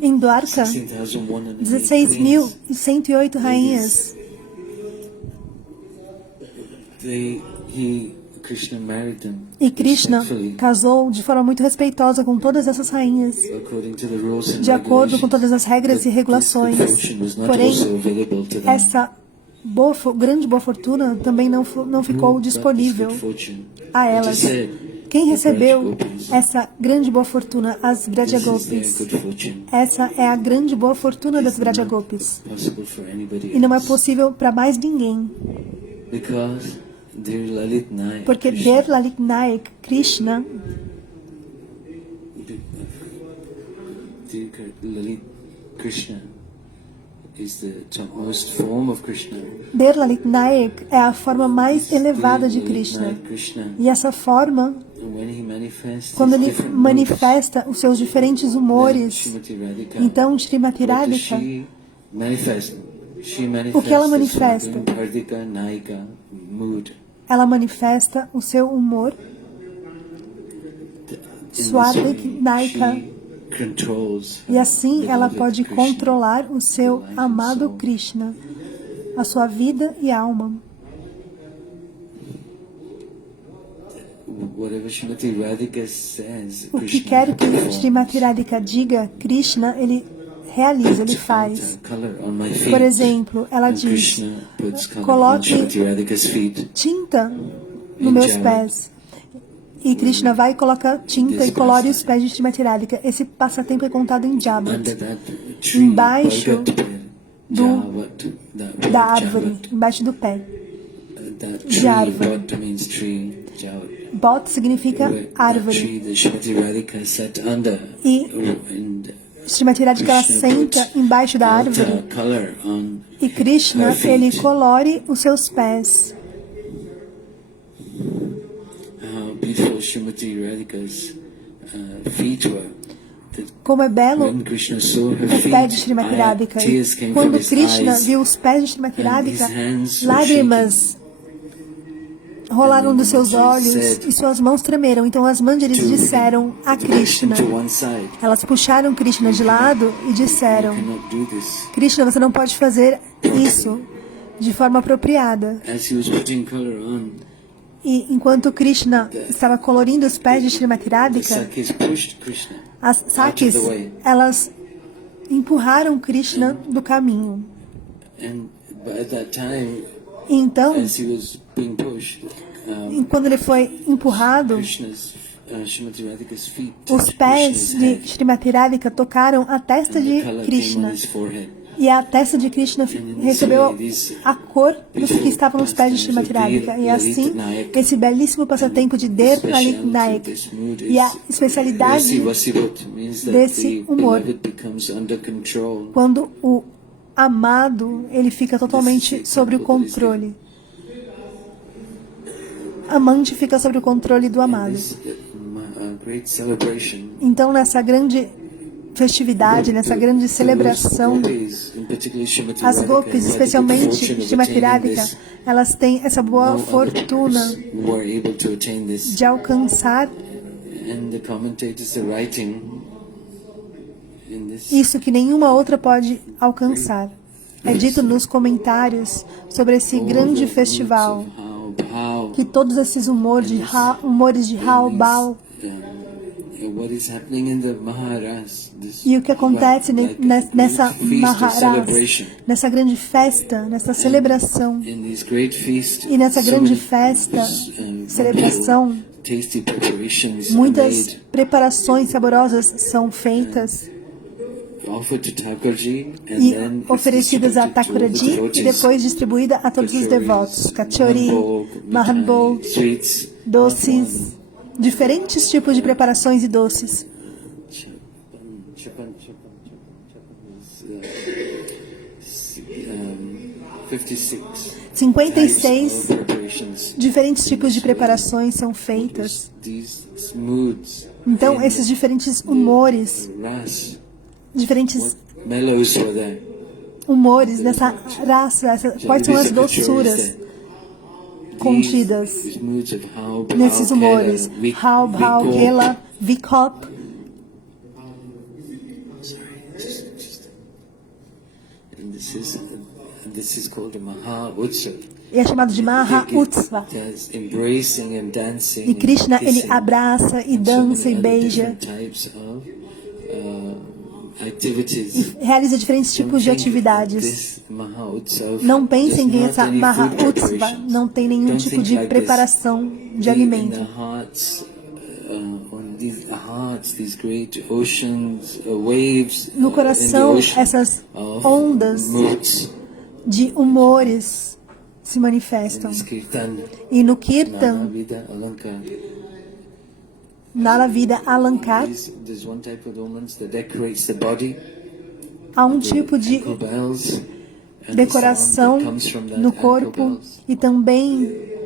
Em Dwarka, 16.108 rainhas. E Krishna casou de forma muito respeitosa com todas essas rainhas, de acordo com todas as regras e regulações. Porém, essa grande boa fortuna também não ficou disponível a elas. Quem recebeu essa grande boa fortuna? As Vrajagopis. Essa é a grande boa fortuna das Vrajagopis. E não é possível para mais ninguém. Porque Der Lalit Naik Krishna, Der Lalit Naik é a forma mais elevada de Krishna. E essa forma, quando ele manifesta os seus diferentes humores, então Srimati Radhika, o que ela manifesta? Ela manifesta o seu humor, Swardik Naika, e assim ela pode controlar o seu amado Krishna, a sua vida e alma. O que quer que Srimati Radhika diga, Krishna, ele realiza, ele faz. Por exemplo, ela diz, coloque tinta nos meus pés. E Krishna vai e coloca tinta e colore os pés de Srimati Radhika. Esse passatempo é contado em Jabat, embaixo da árvore, embaixo do pé de árvore. Bot significa árvore. E Srimati Radhika ela senta embaixo da árvore e Krishna, ele colore os seus pés. Como é belo o pé de Srimati Radhika. E quando Krishna viu os pés de Srimati Radhika, lágrimas rolaram dos seus olhos e suas mãos tremeram. Então as Manjaris disseram a Krishna, elas puxaram Krishna de lado e disseram, Krishna, você não pode fazer isso de forma apropriada. E enquanto Krishna estava colorindo os pés de Srimati Radhika, as Sakis, elas empurraram Krishna do caminho. Então, quando ele foi empurrado, os pés de Srimati Radhika tocaram a testa de Krishna. E a testa de Krishna recebeu a cor dos que estavam nos pés de Srimati Radhika. E assim, esse belíssimo passatempo de Der Lalit Naik e a especialidade desse humor, quando o amado, ele fica totalmente sobre o controle. Amante fica sobre o controle do amado. Então, nessa grande festividade, nessa grande celebração, as Gopis, especialmente Srimati Radhika, elas têm essa boa fortuna de alcançar isso que nenhuma outra pode alcançar. É dito nos comentários sobre esse grande festival que todos esses humores de Hao Bao e o que acontece nessa Maharas, nessa grande festa, nessa celebração, e nessa grande festa, celebração, muitas preparações saborosas são feitas e oferecidas a Thakuraji e depois distribuída a todos os devotos. Kachori, Mahanbhog, doces, diferentes tipos de preparações e doces. 56 diferentes tipos de preparações são feitas. Então, esses diferentes humores, diferentes humores dessa raça, quais são as doçuras contidas nesses humores? Hao, Bhau, Kela, Vikop. This is called the Maha Utsav. E é chamado de Maha Utsava. E Krishna, ele abraça e dança e beija. E realiza diferentes tipos de atividades. Não pensem que essa Maha Utsava não tem nenhum tipo de preparação de alimento. No coração, essas ondas de humores se manifestam. E no Kirtan, Nalavida Alankar, há um tipo de decoração no corpo e também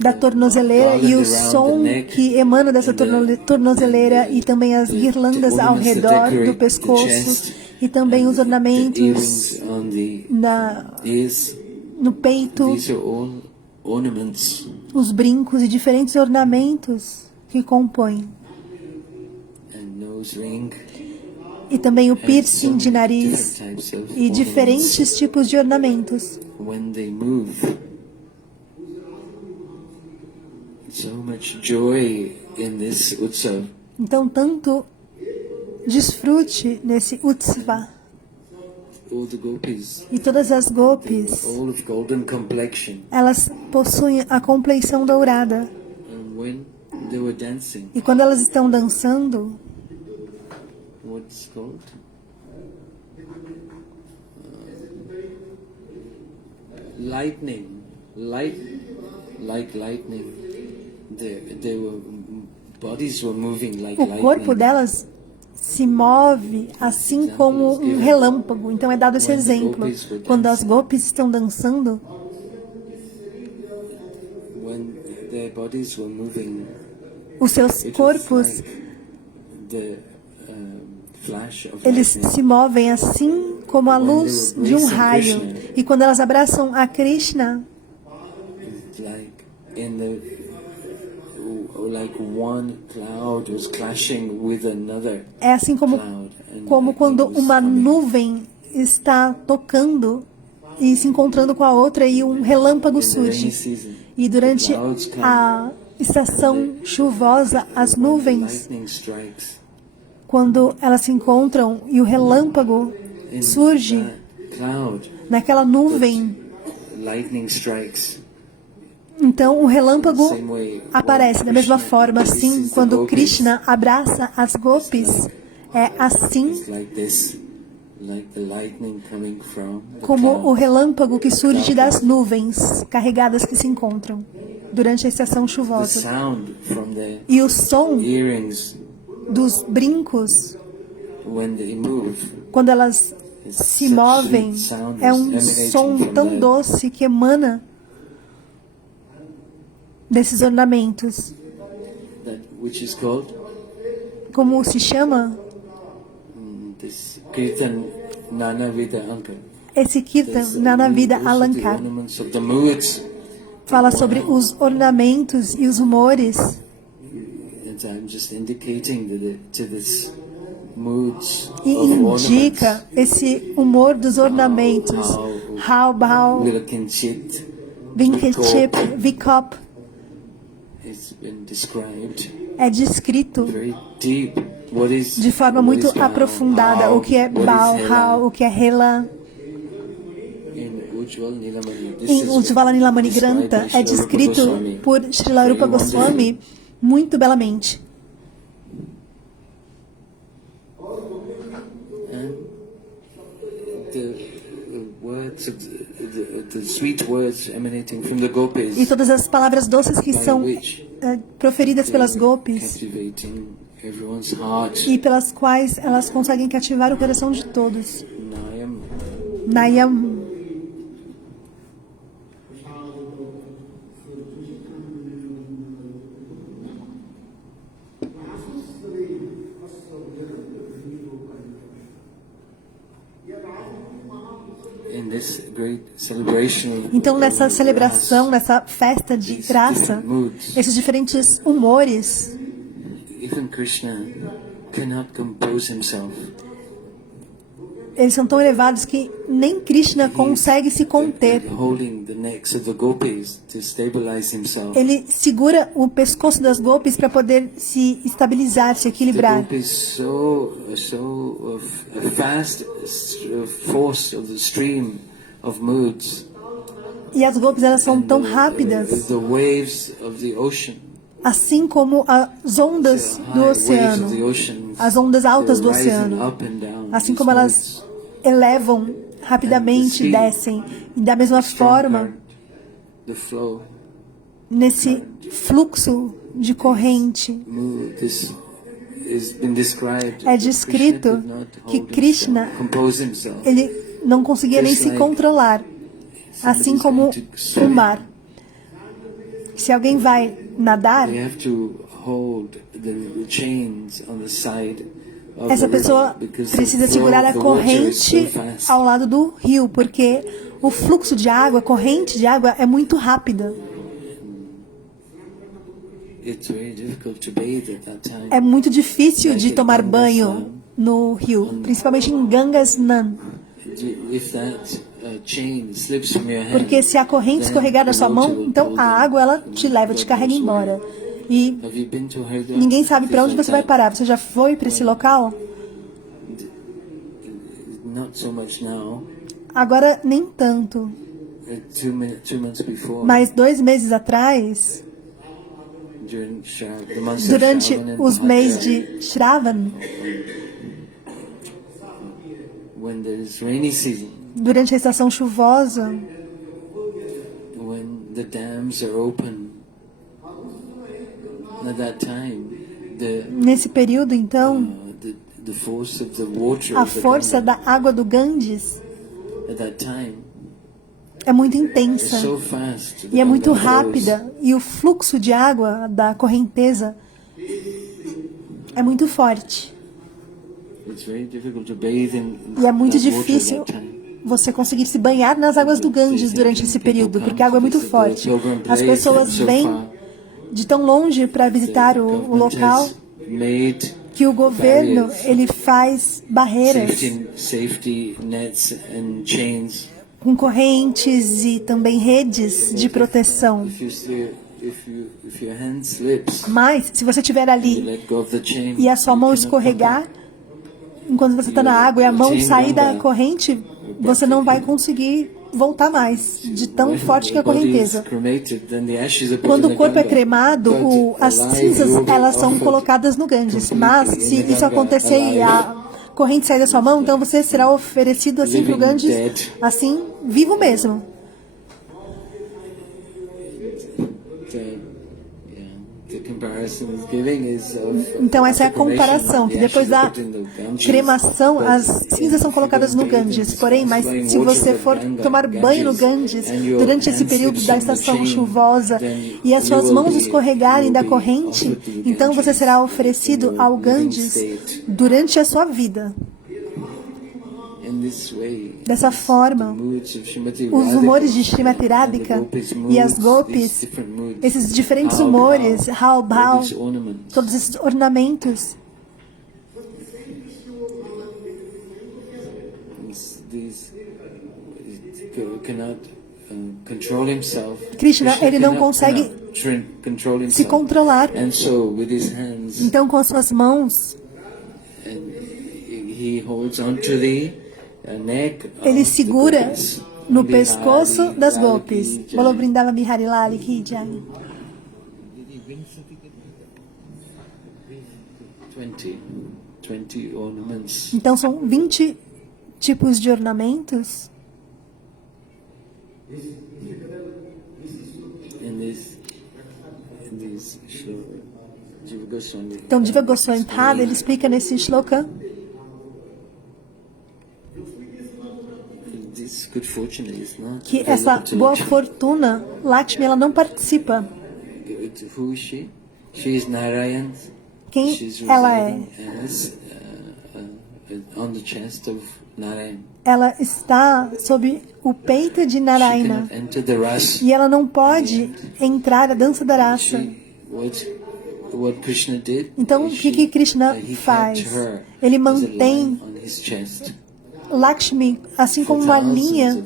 da tornozeleira, e o som que emana dessa tornozeleira, e também as guirlandas ao redor do pescoço, e também os ornamentos no peito, os brincos e diferentes ornamentos que compõem. E também o piercing de nariz e diferentes tipos de ornamentos. Então, tanto desfrute nesse Utsava. E todas as gopis, elas possuem a compleição dourada. E quando elas estão dançando, lightning. O corpo delas se move assim como um relâmpago. Então é dado esse exemplo. Quando as gopis estão dançando, os seus corpos, eles se movem assim como a luz de um raio. E quando elas abraçam a Krishna, é assim como quando uma nuvem está tocando e se encontrando com a outra e um relâmpago surge. E durante a estação chuvosa, as nuvens, quando elas se encontram e o relâmpago surge naquela nuvem, então o relâmpago aparece da mesma forma. Assim, quando Krishna abraça as gopis, é assim como o relâmpago que surge das nuvens carregadas que se encontram durante a estação chuvosa. E o som dos brincos, quando elas se movem, é um som tão doce que emana desses ornamentos. Como se chama? Esse Kirtan Nanavida Alankar fala sobre os ornamentos e os humores. E indica esse humor dos ornamentos. Haubhau, Vinkechip, Vikop. É descrito de forma muito aprofundada o que é Bauhau, o que é Hela. Em Ujjvala Nilamani Granta é descrito por Srila Rupa Goswami muito belamente. E todas as palavras doces que são proferidas pelas gopis e pelas quais elas conseguem cativar o coração de todos. Nayam. Então, nessa celebração, nessa festa de graça, esses diferentes humores, eles são tão elevados que nem Krishna consegue se conter. Ele segura o pescoço das gopis para poder se estabilizar, se equilibrar. E as gopis, elas são tão rápidas, assim como as ondas do oceano, as ondas altas do oceano, assim como elas elevam rapidamente e descem. E da mesma forma, nesse fluxo de corrente, é descrito que Krishna, ele não conseguia nem se controlar, assim como o mar. Se alguém vai nadar, essa pessoa precisa segurar a corrente ao lado do rio, porque o fluxo de água, a corrente de água é muito rápida. É muito difícil de tomar banho no rio, principalmente em Ganga Snan. Porque se a corrente escorregar da sua mão, então a água ela te leva, te carrega embora. E ninguém sabe para onde você vai parar. Você já foi para esse local? Agora nem tanto. Mas 2 meses atrás, durante os meses de Shravan, durante a estação chuvosa, nesse período, então, a força da água do Ganges é muito intensa e é muito rápida, e o fluxo de água da correnteza é muito forte. E é muito difícil você conseguir se banhar nas águas do Ganges durante esse período, porque a água é muito forte. As pessoas vêm de tão longe para visitar o local que o governo ele faz barreiras com correntes e também redes de proteção. Mas se você estiver ali e a sua mão escorregar enquanto você está na água e a mão sair da corrente, você não vai conseguir voltar mais, de tão forte que é a correnteza. Quando o corpo é cremado, as cinzas elas são colocadas no Ganges. Mas se isso acontecer e a corrente sair da sua mão, então você será oferecido assim para o Ganges, assim, vivo mesmo. Então essa é a comparação, que depois da cremação as cinzas são colocadas no Ganges. Porém, mas se você for tomar banho no Ganges durante esse período da estação chuvosa e as suas mãos escorregarem da corrente, então você será oferecido ao Ganges durante a sua vida. Dessa forma, os humores de Srimati Radhika e as gopis, esses diferentes humores, Hao-Bhao, todos esses ornamentos, Krishna, ele não consegue se controlar. Então, com as suas mãos, ele segura no pescoço das gopis. Bolo Vrindava Bihari Lali Ki Jai. 20 ornaments. Então são 20 tipos de ornamentos. Então Jiva Goswami Pada, ele explica nesse shloka que essa boa fortuna, Lakshmi, ela não participa. Quem ela é? Ela está sob o peito de Narayana e ela não pode entrar na dança da raça. Então, o que Krishna faz? Ele mantém Lakshmi, assim como uma linha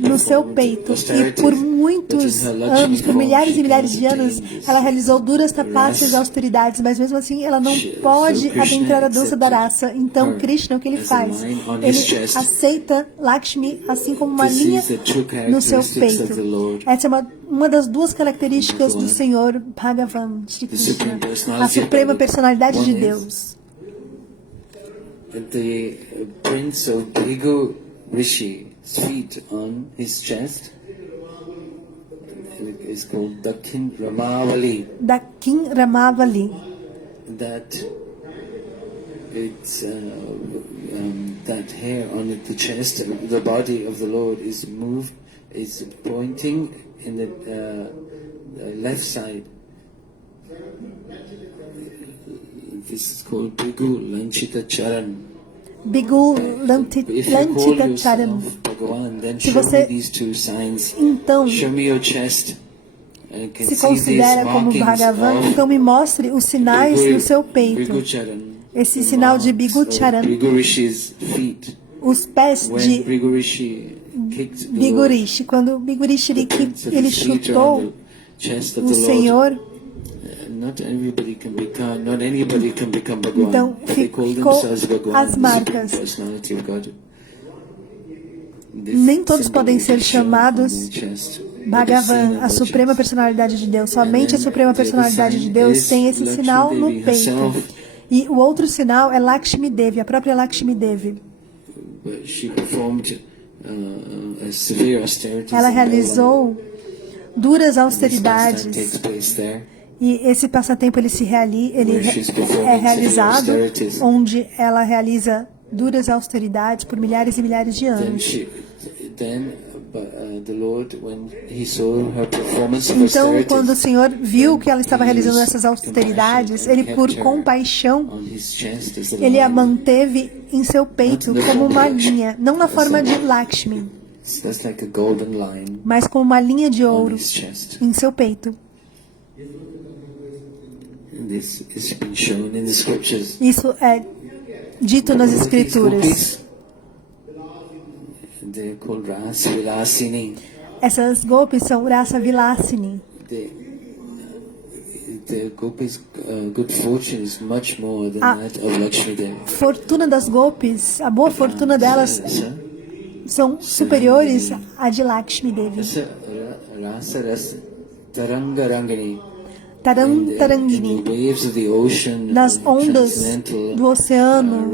no seu peito. E por muitos anos, por milhares e milhares de anos, ela realizou duras tapasas e austeridades, mas mesmo assim ela não pode adentrar a dança da raça. Então, Krishna, o que ele faz? Ele aceita Lakshmi assim como uma linha no seu peito. Essa é uma das duas características do Senhor Bhagavan, Shri Krishna, a suprema personalidade de Deus. The prince of Bhrigu Rishi's feet on his chest is called Dakin Ramavali. Dakin Ramavali. That it's that hair on the chest, the body of the Lord is moved, is pointing in the left side. This is called Bhigu Lanchita Charan. Bhigu Lanchita Charan. Se você então se considera como Bhagavan, então me mostre os sinais no seu peito. Esse sinal de Bhigu Charan. Os pés de Bhigu Rishi. Quando Bhigu Rishi ele chutou o Senhor, então ficou as marcas. Nem todos podem ser chamados Bhagavan, a suprema personalidade de Deus. Somente a suprema personalidade de Deus tem esse sinal no peito. E o outro sinal é Lakshmi Devi, a própria Lakshmi Devi. Ela realizou duras austeridades. E esse passatempo ele é realizado onde ela realiza duras austeridades por milhares e milhares de anos. Então, quando o Senhor viu que ela estava realizando essas austeridades, ele, por compaixão, ele a manteve em seu peito como uma linha, não na forma de Lakshmi, mas como uma linha de ouro em seu peito. Isso é dito nas Escrituras. Essas gopis são Rasa Vilasini. A fortuna das gopis, a boa fortuna delas são superiores à de Lakshmi Devi. Tarangini, nas ondas do oceano,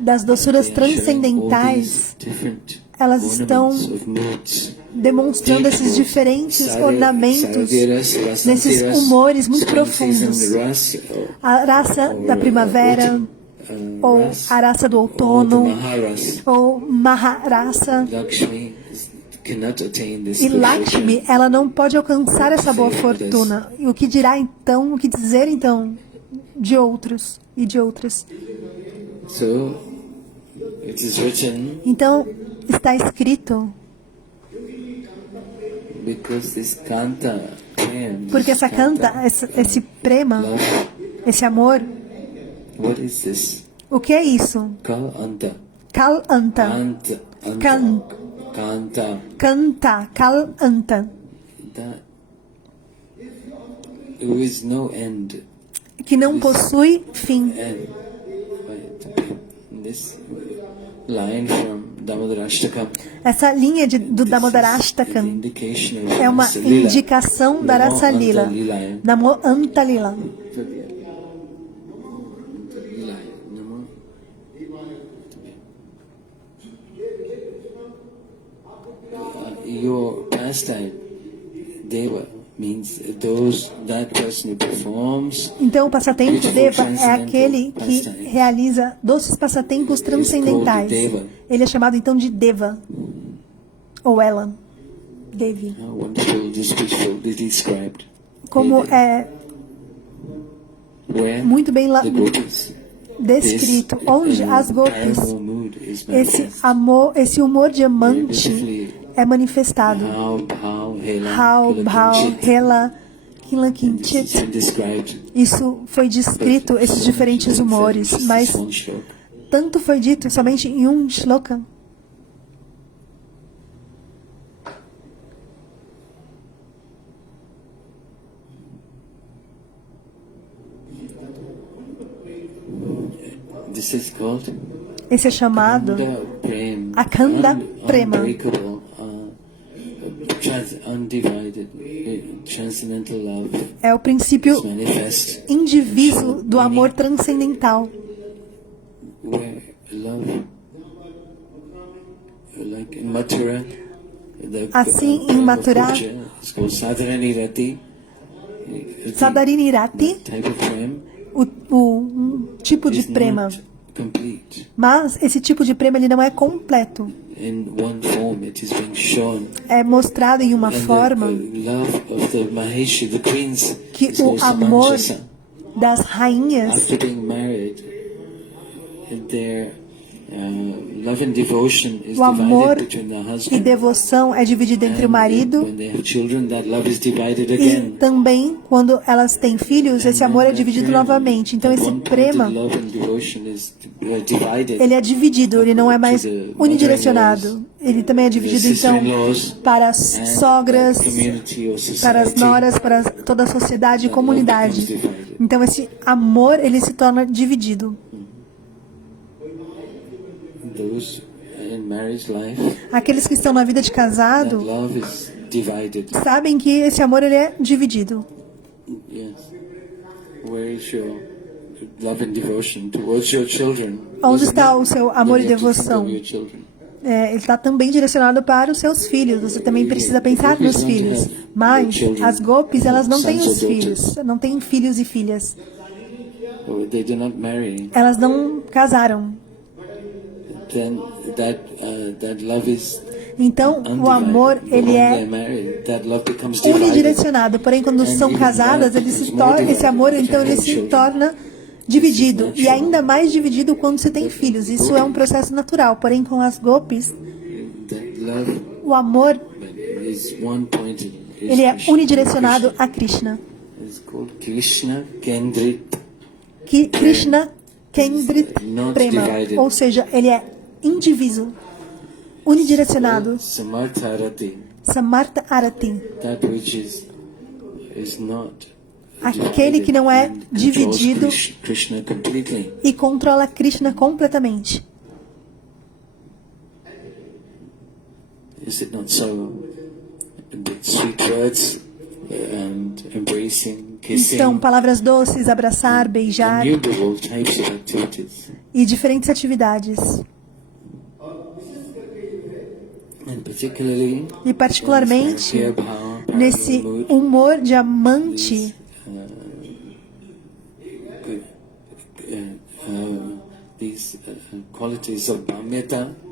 das doçuras transcendentais, elas estão demonstrando esses diferentes ornamentos, nesses humores muito profundos. A raça da primavera, ou a raça do outono, ou Maharasa. E Lakshmi, ela não pode alcançar essa boa fortuna. E o que dirá então, o que dizer então de outros e de outras? Então, está escrito, porque essa canta, esse prema, esse amor, o que é isso? Kal Anta. Canta, Kal Anta. Que não possui fim. Essa linha do Damodarashtakam é uma indicação da Rasa Lila, Namo Anta Lila. Your pastime, Deva, means that person who performs. Então, o passatempo Deva é aquele que realiza doces passatempos transcendentais. Ele é chamado então de Deva, ou ela, Devi. Como é muito bem descrito, onde as gopis, esse humor diamante é manifestado. Hau, Bhau, Hela, Kinlakinchit. Isso foi descrito, esses diferentes humores, mas tanto foi dito somente em um shloka. This is called Esse é chamado Akhanda Prema, transcendental love. É o princípio indiviso do amor transcendental. Where love, like in Mathura, Assim, em Mathura, Sadarinirati, um tipo de prema. Mas esse tipo de prema ele não é completo. É mostrado em uma forma que o amor das rainhas, o amor e devoção é dividido entre o marido, e também quando elas têm filhos, esse amor é dividido novamente. Então esse prema, ele é dividido, ele não é mais unidirecionado. Ele também é dividido então para as sogras, para as noras, para toda a sociedade e comunidade. Então esse amor, ele se torna dividido. Aqueles que estão na vida de casado sabem que esse amor ele é dividido. Onde está o seu amor e devoção? Ele está também direcionado para os seus filhos. Você também precisa pensar nos filhos. Mas as gopis, elas não têm os filhos, não têm filhos e filhas. Elas não casaram. Então, o amor, ele é unidirecionado. Porém, quando são casadas, esse amor, então, ele se torna dividido. E ainda mais dividido quando se tem filhos. Isso é um processo natural. Porém, com as gopis, o amor, ele é unidirecionado a Krishna. Krishna Kendrit Prema. Ou seja, ele é indiviso, unidirecionado. Samartha Arati. Aquele que não é dividido e controla Krishna completamente. Então, palavras doces, abraçar, beijar e diferentes atividades. E particularmente nesse humor de amante,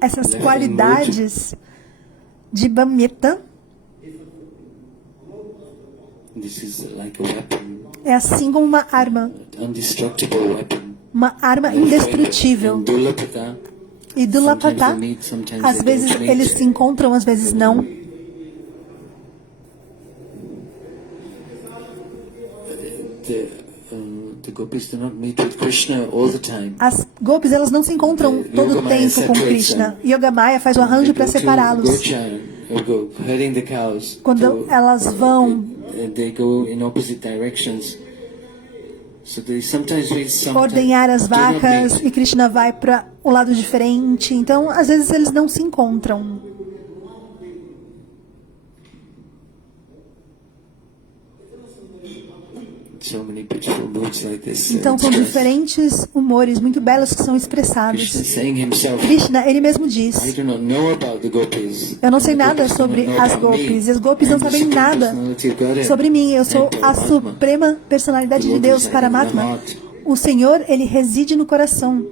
essas qualidades de Bamyata, é assim como uma arma indestrutível. E Dulapata, às vezes eles se encontram, às vezes não. As gopis, elas não se encontram todo o tempo com Krishna. Yogamaya faz o arranjo para separá-los. Quando elas vão ordenhar as vacas e Krishna vai para o lado diferente. Então, às vezes eles não se encontram. Então, são diferentes humores muito belos que são expressados. Krishna, ele mesmo diz: eu não sei nada sobre as gopis, e as gopis não sabem nada sobre mim. Eu sou a suprema personalidade de Deus, Paramatma. O Senhor, ele reside no coração.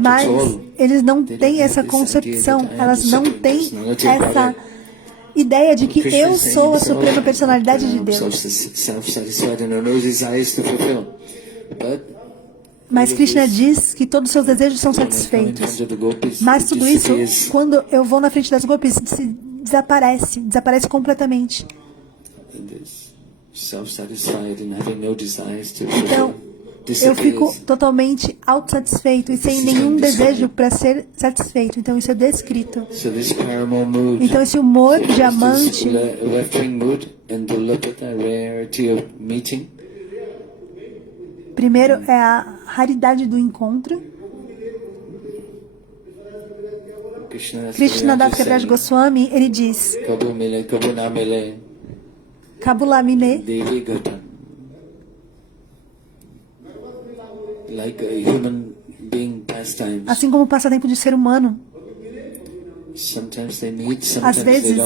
Mas eles não têm essa concepção, elas não têm essa ideia de que eu sou a suprema personalidade de Deus. Mas Krishna diz que todos os seus desejos são satisfeitos. Mas tudo isso, quando eu vou na frente das gopis, desaparece completamente. Então, eu fico totalmente autossatisfeito e sem nenhum desejo para ser satisfeito. Então isso é descrito. Então esse humor diamante, primeiro é a raridade do encontro. Krishnadas Kaviraj Goswami, ele diz, Kabulamine, assim como o passatempo de ser humano. Às vezes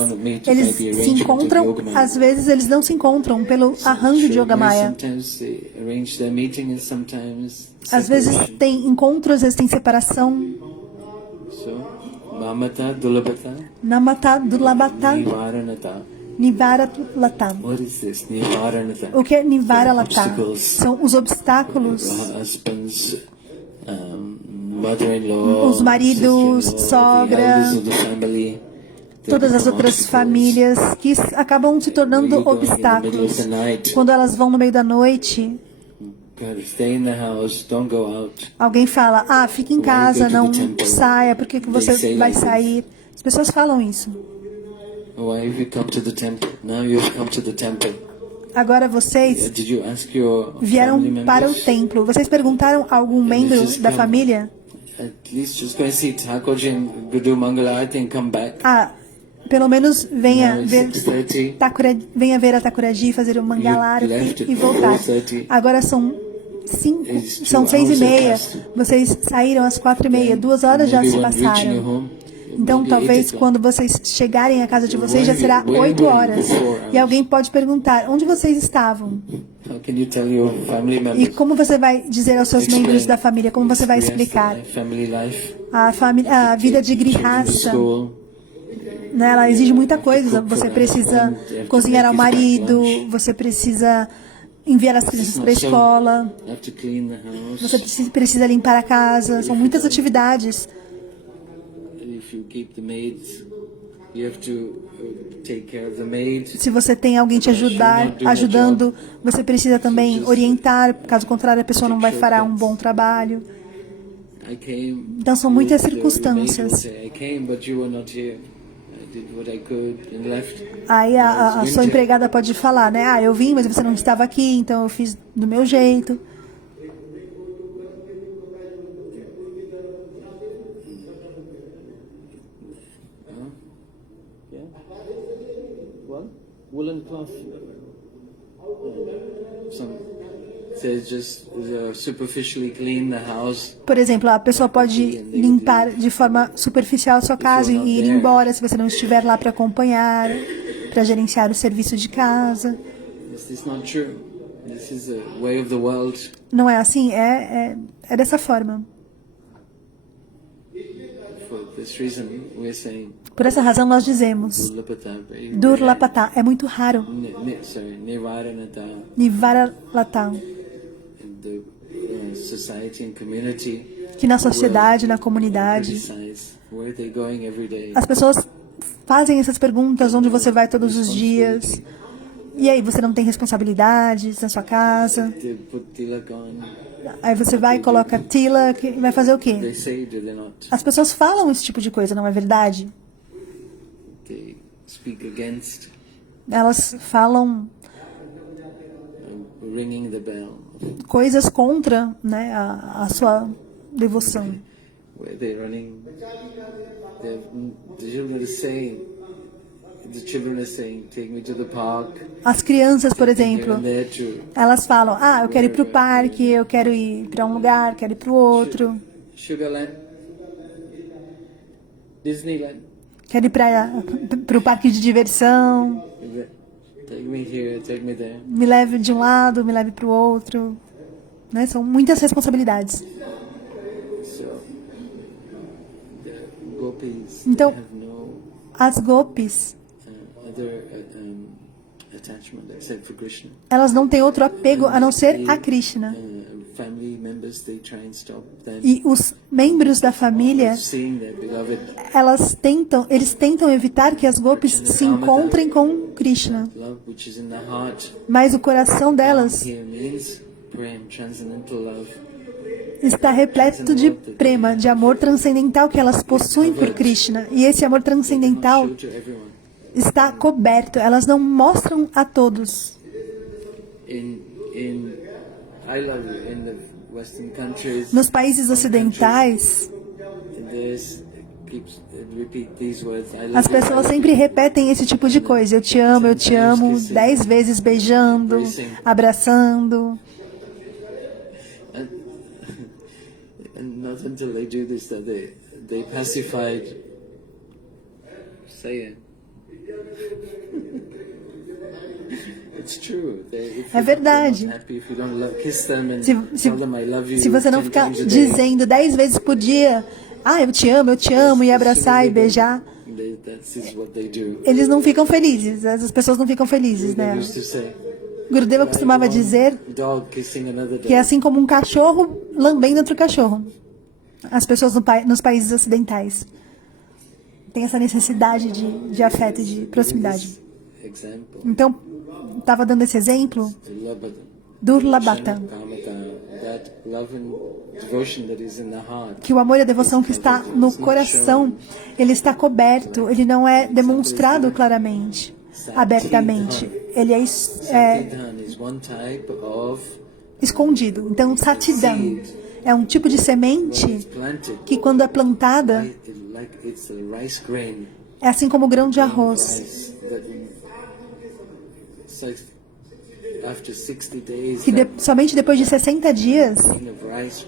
eles se encontram, às vezes eles não se encontram pelo arranjo de Yogamaya. Às vezes tem encontros, às vezes tem separação. Namata Dulabata Nivaralata. O que é Nivaralata? São os obstáculos. Os maridos, sogra, todas as outras famílias que acabam se tornando obstáculos. Quando elas vão no meio da noite, alguém fala, fique em casa, não saia, por que você vai sair? As pessoas falam isso. Agora vocês vieram para o templo. Vocês perguntaram a algum membro da família? Pelo menos venha ver a Thakuraji, fazer o Mangalarati e voltar. Agora são 6:30. Vocês saíram às 4:30. 2 horas já se passaram. Então, talvez quando vocês chegarem à casa de vocês já será 8 horas. E alguém pode perguntar, onde vocês estavam? E como você vai dizer aos seus membros da família? Como você vai explicar? A vida de grihasta, né, ela exige muita coisa. Você precisa cozinhar ao marido, você precisa enviar as crianças para a escola, você precisa limpar a casa. São muitas atividades. Se você tem alguém te ajudando, você precisa também orientar, caso contrário a pessoa não vai fará um bom trabalho. Então são muitas circunstâncias. Aí a sua empregada pode falar, né? Eu vim, mas você não estava aqui, então eu fiz do meu jeito. Woolen cloth. Por exemplo, a pessoa pode limpar de forma superficial a sua casa e ir embora se você não estiver lá para acompanhar, para gerenciar o serviço de casa. Não é assim? É dessa forma. Por essa razão nós dizemos Durlapata é muito raro. Nivaralata, que na sociedade, na comunidade, as pessoas fazem essas perguntas, onde você vai todos os dias? E aí, você não tem responsabilidades na sua casa? Aí você vai e coloca tilak, e vai fazer o quê? As pessoas falam esse tipo de coisa, não é verdade? Elas falam coisas contra, né, a sua devoção. As crianças, por exemplo, elas falam, eu quero ir para o parque, eu quero ir para um lugar, quero ir para o outro. Quero ir para o parque de diversão. Me leve de um lado, me leve para o outro. Né? São muitas responsabilidades. Então, as gopis, elas não têm outro apego a não ser a Krishna. E os membros da família, eles tentam evitar que as gopis se encontrem com Krishna. Mas o coração delas, está repleto de prema, de amor transcendental que elas possuem por Krishna. E esse amor transcendental está coberto, elas não mostram a todos. Nos países ocidentais, as pessoas sempre repetem esse tipo de coisa. Eu te amo, 10 vezes beijando, abraçando. Not until they do this that they pacified. Say it. It's true. É verdade. Se você não ficar dizendo 10 vezes por dia, eu te amo, e abraçar e beijar, eles não ficam felizes, as pessoas não ficam felizes, né? Gurudeva costumava dizer que é assim como um cachorro lambendo outro cachorro. As pessoas nos países ocidentais têm essa necessidade de afeto e de proximidade. Então, estava dando esse exemplo do Durlabhata, que o amor e a devoção que está no coração, ele está coberto, ele não é demonstrado claramente, abertamente. Ele é escondido. Então, Satidam é um tipo de semente que, quando é plantada, é assim como o grão de arroz, que somente depois de 60 dias,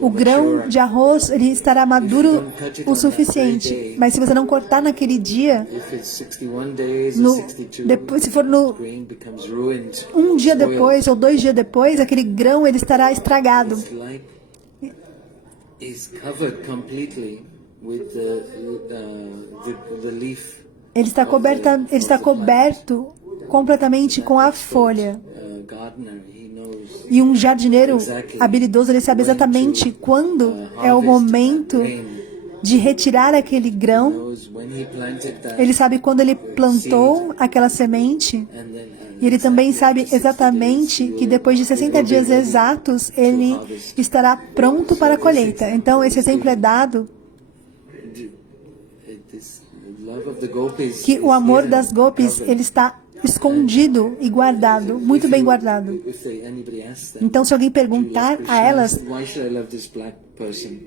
o grão de arroz ele estará maduro o suficiente. Mas se você não cortar naquele dia, se for um dia depois ou 2 dias depois, aquele grão ele estará estragado. Ele está coberto completamente com a folha. E um jardineiro habilidoso, ele sabe exatamente quando é o momento de retirar aquele grão. Ele sabe quando ele plantou aquela semente. E ele também sabe exatamente que depois de 60 dias exatos, ele estará pronto para a colheita. Então, esse exemplo é dado que o amor das gopis, ele está escondido e guardado, muito bem guardado. Então, se alguém perguntar a elas,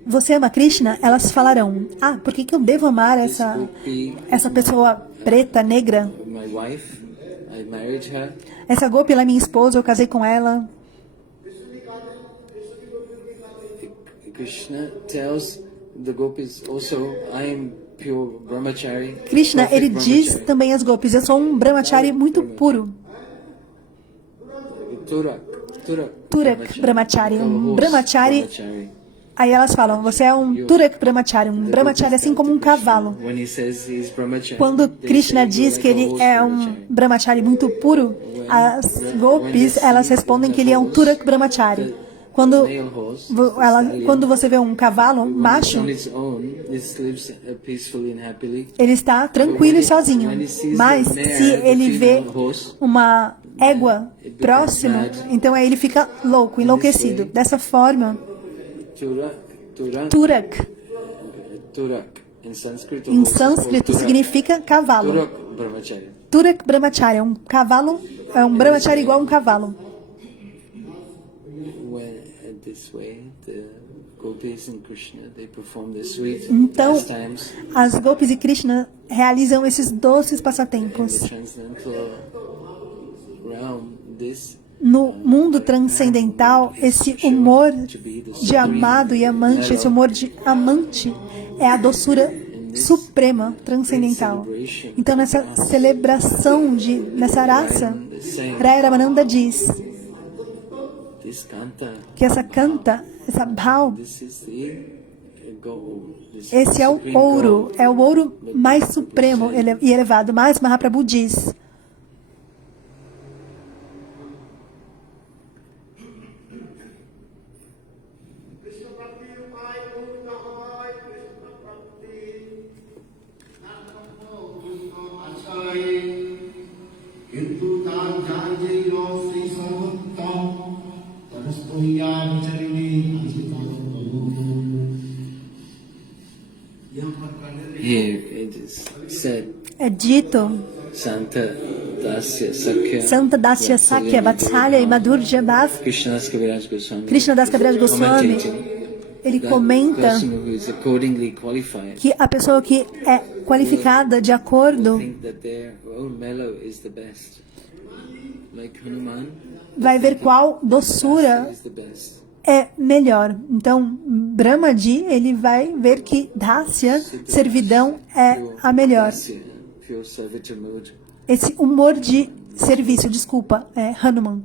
você ama Krishna? Elas falarão, por que eu devo amar essa pessoa preta, negra? Essa gopi, ela é minha esposa, eu casei com ela. Krishna tells the gopis also, I am pure brahmachari. Krishna, ele diz também às gopis, eu sou um brahmachari muito puro. Turak brahmachari, um brahmachari. Aí elas falam, você é um Turak brahmachari, um brahmachari assim como um cavalo. Quando Krishna diz que ele é um brahmachari muito puro, as gopis, elas respondem que ele é um Turak brahmachari. Quando você vê um cavalo macho, ele está tranquilo e sozinho. Mas se ele vê uma égua próxima, então aí ele fica louco, enlouquecido. Dessa forma, Turak, em sânscrito, significa cavalo. Turak brahmachari é um cavalo, é um brahmachari igual a um cavalo. Então, as gopis e Krishna realizam esses doces passatempos. No mundo transcendental, esse humor de amado e amante, esse humor de amante é a doçura suprema, transcendental. Então, nessa celebração, nessa raça, Raya Ramananda diz que essa canta, essa bhau, esse é o ouro mais supremo e elevado, mais Mahaprabhu diz. Here it is said, é dito, Santa Dasya Sakya Vatsalya e Madhurya Bhav, Krishna Das Kaviraj Goswami, ele comenta que a pessoa que é qualificada de acordo vai ver qual doçura é melhor. Então, Brahmaji, ele vai ver que Dasya, servidão, é a melhor. Esse humor de serviço, desculpa, é Hanuman,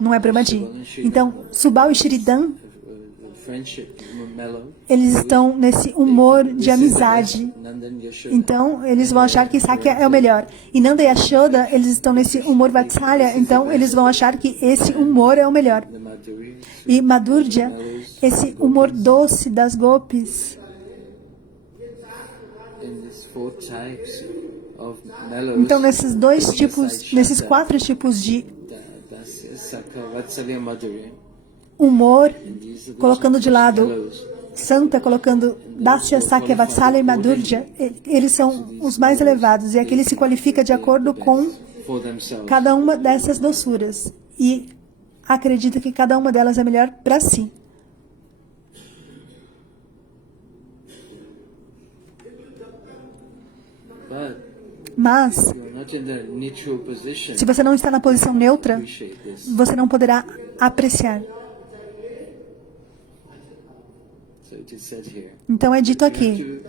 não é Brahmaji. Então, Subal e Shridan, eles estão nesse humor de amizade. Então, eles vão achar que Sakya é o melhor. E Nanda e Yashoda, eles estão nesse humor Vatsalya, então eles vão achar que esse humor é o melhor. E Madhurya, esse humor doce das gopis. Então, nesses quatro tipos de humor, colocando de lado Santa, colocando Dasya, Sakya, Vatsalya e Madhurya, eles são os mais elevados. E aqui ele se qualifica de acordo com cada uma dessas doçuras. E acredita que cada uma delas é melhor para si. Mas, se você não está na posição neutra, você não poderá apreciar. Então é dito aqui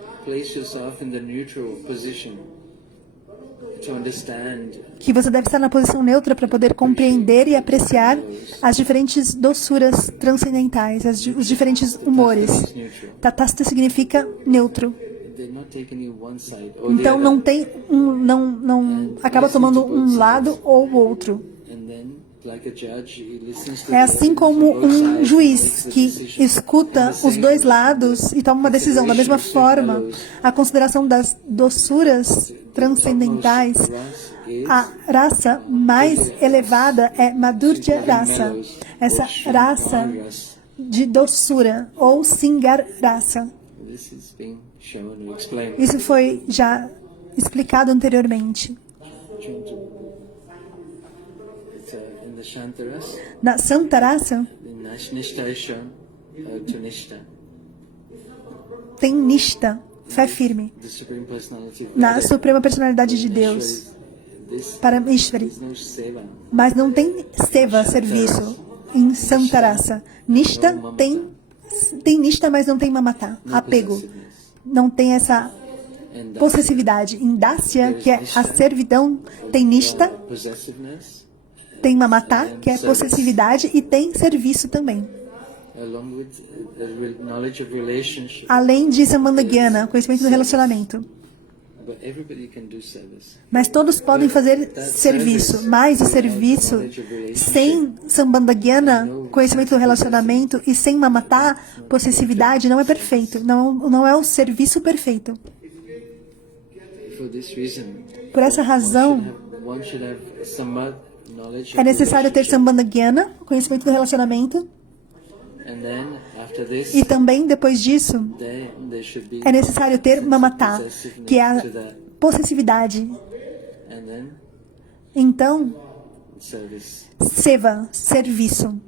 que você deve estar na posição neutra para poder compreender e apreciar as diferentes doçuras transcendentais, os diferentes humores. Tatasta significa neutro. Então não tem não acaba tomando um lado ou outro. É assim como um juiz que escuta os dois lados e toma uma decisão. Da mesma forma, a consideração das doçuras transcendentais, a raça mais elevada é Madhurya Rasa, essa raça de doçura, ou Singar Rasa. Isso foi já explicado anteriormente. Na Santarasa tem Nishta, fé firme, na Suprema Personalidade de Deus, para Ishvari. Mas não tem Seva, serviço, em Santarasa. Nishta tem Nishta, mas não tem Mamata, apego. Não tem essa possessividade. Em Dasya, que é a servidão, tem Nishta, tem Mamata, que é possessividade, e tem serviço também. Além de Sambandha-gyana, conhecimento do relacionamento. Mas todos podem fazer serviço. Mas o serviço sem Sambandha-gyana, conhecimento do relacionamento, e sem Mamata, possessividade, não é perfeito. Não é o serviço perfeito. Por essa razão, é necessário ter Sambandha-gyana, conhecimento do relacionamento. E também, depois disso, é necessário ter Mamata, que é a possessividade. Então, Seva, serviço.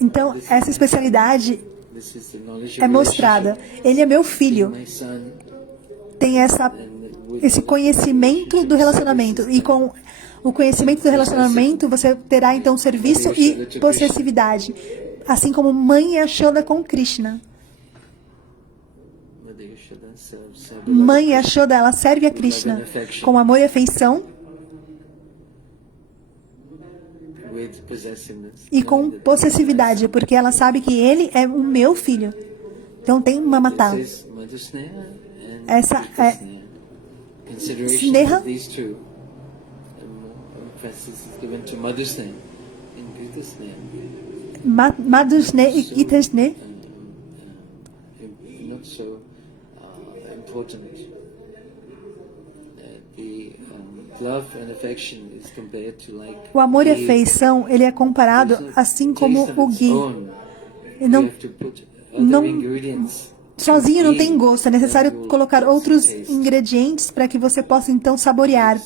Então, essa especialidade é mostrada. Ele é meu filho. Tem esse conhecimento do relacionamento. E com o conhecimento do relacionamento, você terá então serviço e possessividade. Assim como mãe Yashoda com Krishna. Mãe Yashoda, ela serve a Krishna com amor e afeição e com possessividade, porque ela sabe que ele é o meu filho. Então tem Mamata. Essa é Sneha. Madhusne e Gitasne. O amor e afeição, ele é comparado assim como o ghee. Sozinho não tem gosto, é necessário colocar outros ingredientes para que você possa então saborear.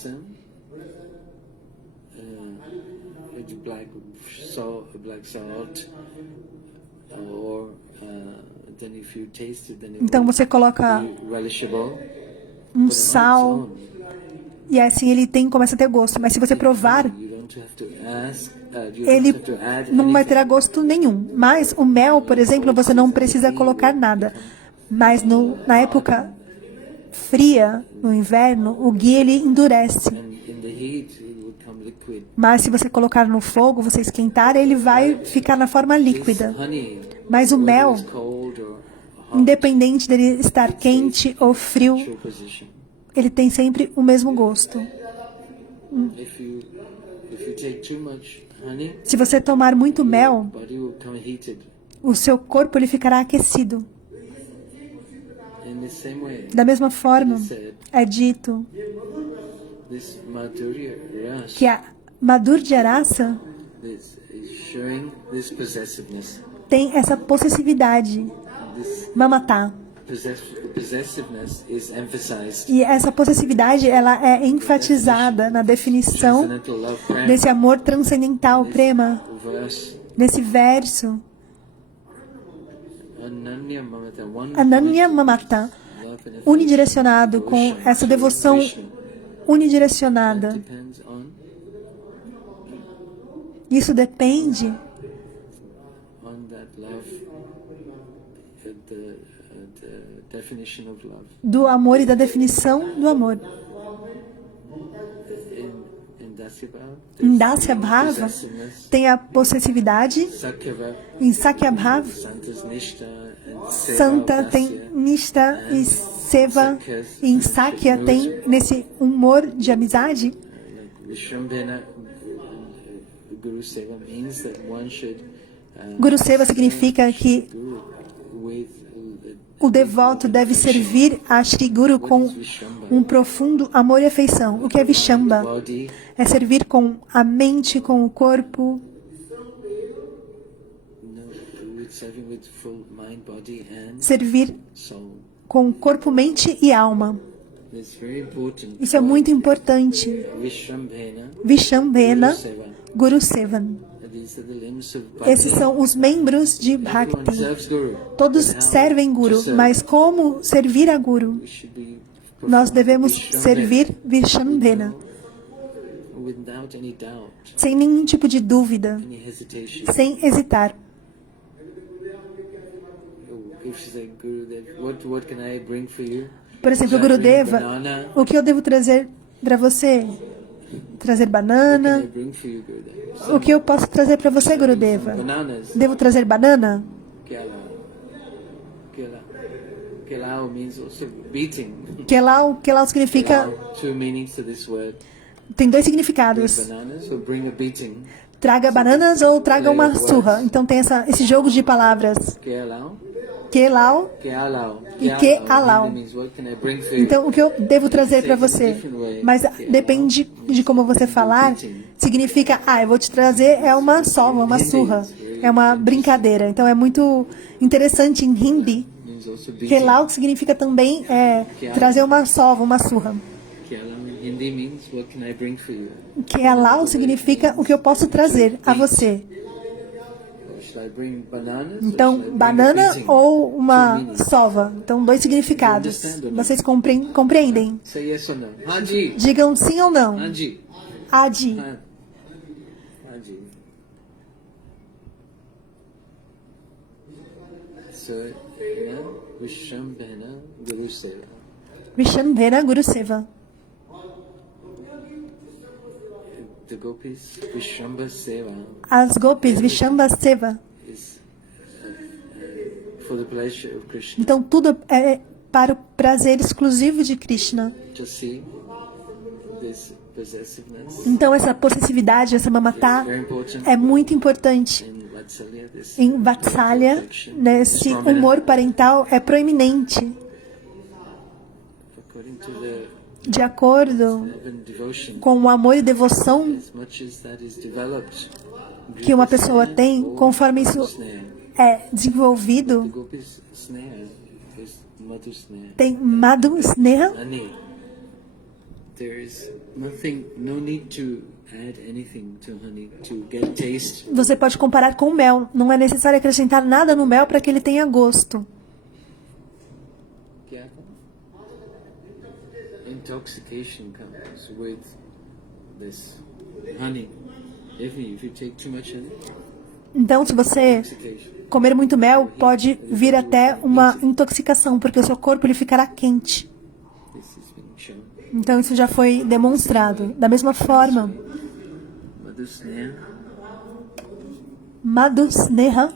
Então você coloca um sal e assim ele começa a ter gosto. Mas se você provar, ele não vai ter gosto nenhum. Mas o mel, por exemplo, você não precisa colocar nada. Mas na época fria, no inverno, o ghee ele endurece. Mas se você colocar no fogo, você esquentar, ele vai ficar na forma líquida. Mas o mel, independente dele estar quente ou frio, ele tem sempre o mesmo gosto. Se você tomar muito mel, o seu corpo ele ficará aquecido. Da mesma forma, é dito que a Madhurya Rasa tem essa possessividade, mamata. E essa possessividade ela é enfatizada na definição desse amor transcendental, prema. Nesse verso, Ananya Mamata, unidirecionado, com essa devoção unidirecionada. Isso depende do amor e da definição do amor. Em Dasya Bhava tem a possessividade, em Sakya Bhava, Santa tem Nishta e Seva, e em Sakya tem nesse humor de amizade. Guru Seva significa que o devoto deve servir a Shri Guru com um profundo amor e afeição. O que é Vishamba? É servir com a mente, com o corpo. Servir com corpo, mente e alma. Isso é muito importante. Vishambhena Guru Sevan. Esses são os membros de Bhakti. Todos servem Guru, mas como servir a Guru? Nós devemos servir Vishambhena, sem nenhum tipo de dúvida, sem hesitar. Por exemplo, Gurudeva, o que eu devo trazer para você? Trazer banana? O que eu posso trazer para você, Gurudeva? Devo trazer banana? Kelau significa... Tem dois significados. Traga bananas ou traga uma surra. Então tem esse jogo de palavras. Kelau e Kealau. Então, o que eu devo trazer para você? Mas depende de como você falar. Significa, eu vou te trazer uma sova, uma surra. É uma brincadeira. Então, é muito interessante em Hindi. Kelau significa também trazer uma sova, uma surra. Kealau significa o que eu posso trazer a você. Então, banana ou uma sova. Então, dois significados. Vocês compreendem? Digam sim ou não. Adi. Vishambhena Guru Seva. As gopis Vishamba Seva. Então tudo é para o prazer exclusivo de Krishna. Então essa possessividade, essa mamata é muito importante. Em Vatsalya, nesse humor parental é proeminente. de acordo com o amor e devoção que uma pessoa tem, conforme isso é desenvolvido, tem Madhu Sneha. Você pode comparar com o mel. Não é necessário acrescentar nada no mel para que ele tenha gosto. Intoxication comes with this honey. If you take too much honey, então, se você comer muito mel, pode vir até uma intoxicação, porque o seu corpo ele ficará quente. Então, isso já foi demonstrado. Da mesma forma, Madhu Sneha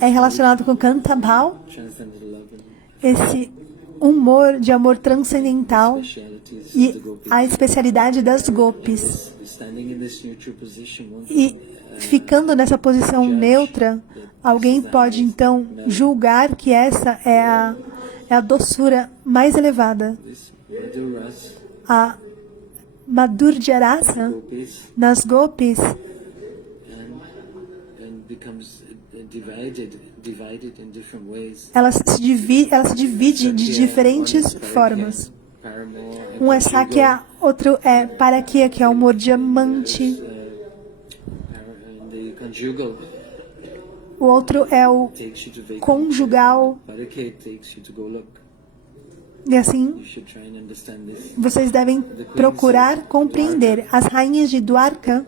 é relacionado com Kanta Bhav, esse humor de amor transcendental e a especialidade das gopis. E ficando nessa posição neutra, alguém pode então julgar que essa é a doçura mais elevada. A Madhurya Rasa nas gopis ela se divide de diferentes formas. Um é Sakya, outro é Parakya, que é o amor diamante. O outro é o conjugal. E assim, vocês devem procurar compreender. As rainhas de Dwarka,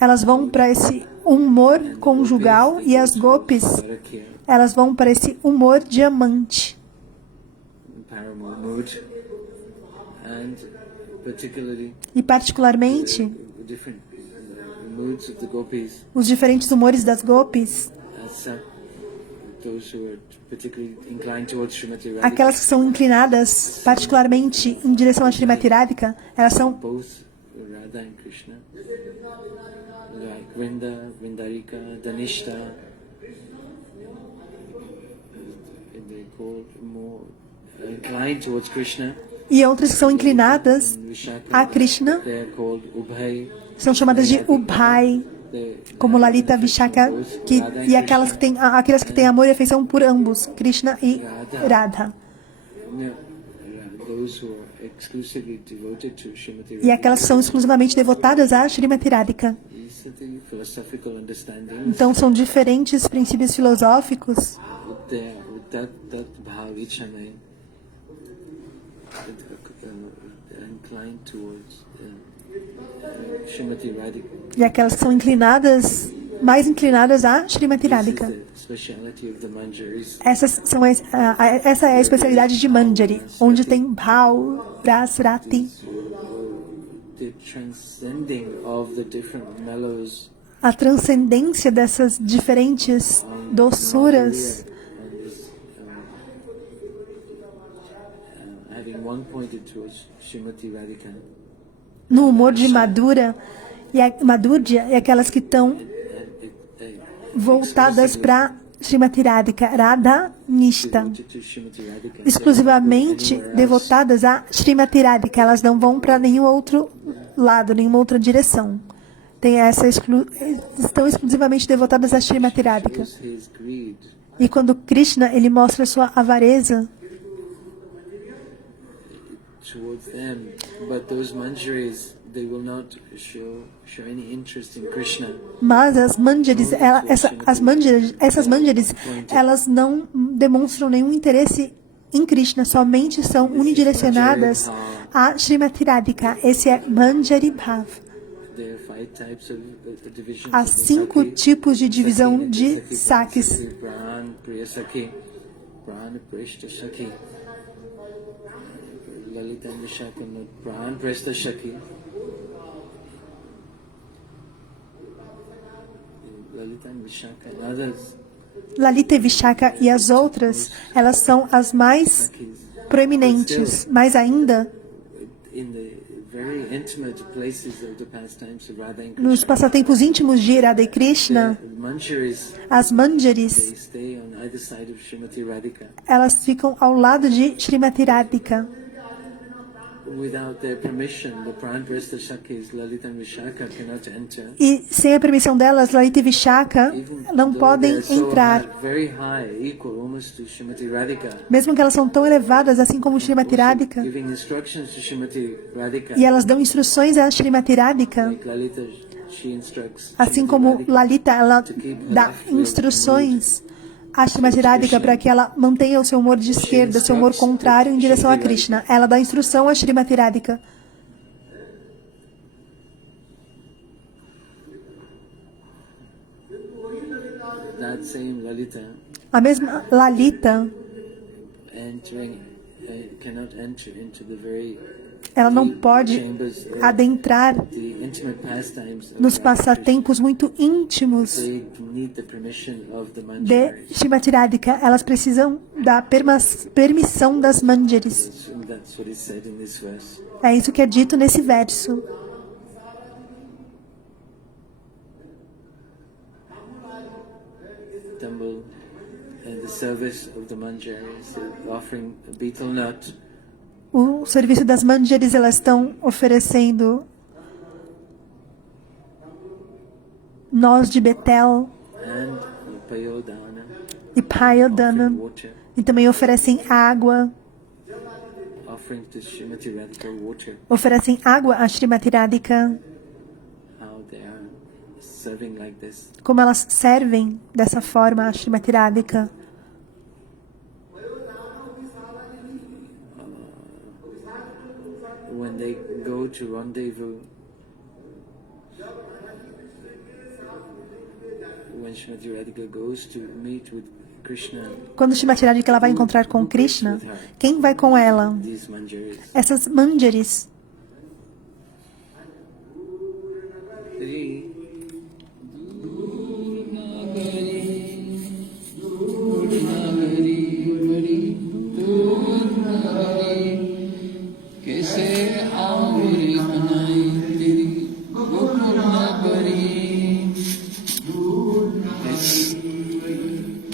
elas vão para esse humor conjugal, e as gopis, elas vão para esse humor diamante. E particularmente, os diferentes humores das gopis, aquelas que são inclinadas particularmente em direção a Srimati Radhika, elas são Vrindarika, Danishta, they call more inclined towards Krishna. E outras que são inclinadas a Krishna são chamadas de Ubhai, como Lalita, Vishaka, e aquelas que têm amor e afeição por ambos, Krishna e Radha. E aquelas que são exclusivamente devotadas a Srimati Radhika. Então são diferentes princípios filosóficos. E aquelas que são mais inclinadas a Srimati Radhika. Essa é a especialidade de Manjari, onde tem Bhav, Ras, Rati. A transcendência dessas diferentes doçuras no humor de Madhurya e aquelas que estão voltadas para Srimati Radhika, Radha Nishta, exclusivamente devotadas a Srimati Radhika. Elas não vão para nenhum outro lado, nenhuma outra direção. Estão exclusivamente devotadas a Srimati Radhika. E quando Krishna ele mostra sua avareza, mas essas manjaris, elas não demonstram nenhum interesse em Krishna, somente são unidirecionadas a Srimati Radhika. Esse é Manjari Bhav. Há 5 tipos de divisão de sakis. Lalita e Vishaka e as outras, elas são as mais proeminentes, mas ainda nos passatempos íntimos de Radha e Krishna, as manjaris, elas ficam ao lado de Srimati Radhika. E sem a permissão delas, Lalita e Vishaka não podem entrar. Mesmo que elas são tão elevadas, assim como Srimati Radhika, e elas dão instruções a Srimati Radhika, assim como Lalita, ela dá instruções a Srimati Radhika para que ela mantenha o seu humor de esquerda, seu humor contrário em direção a Krishna. Ela dá instrução a Srimati Radhika. A mesma Lalita, ela não pode adentrar nos passatempos muito íntimos de Srimati Radhika. Elas precisam da permissão das manjaris. É isso que é dito nesse verso. O serviço das manjaris, elas estão oferecendo noz de Betel e Payodana, e também oferecem água. Oferecem água a Srimati Radhika. Como elas servem dessa forma a Srimati Radhika. When they go to rendezvous, when Srimati Radhika goes to meet with Krishna, quando Srimati Radhika ela vai encontrar com Krishna, quem vai com ela? Essas manjaris.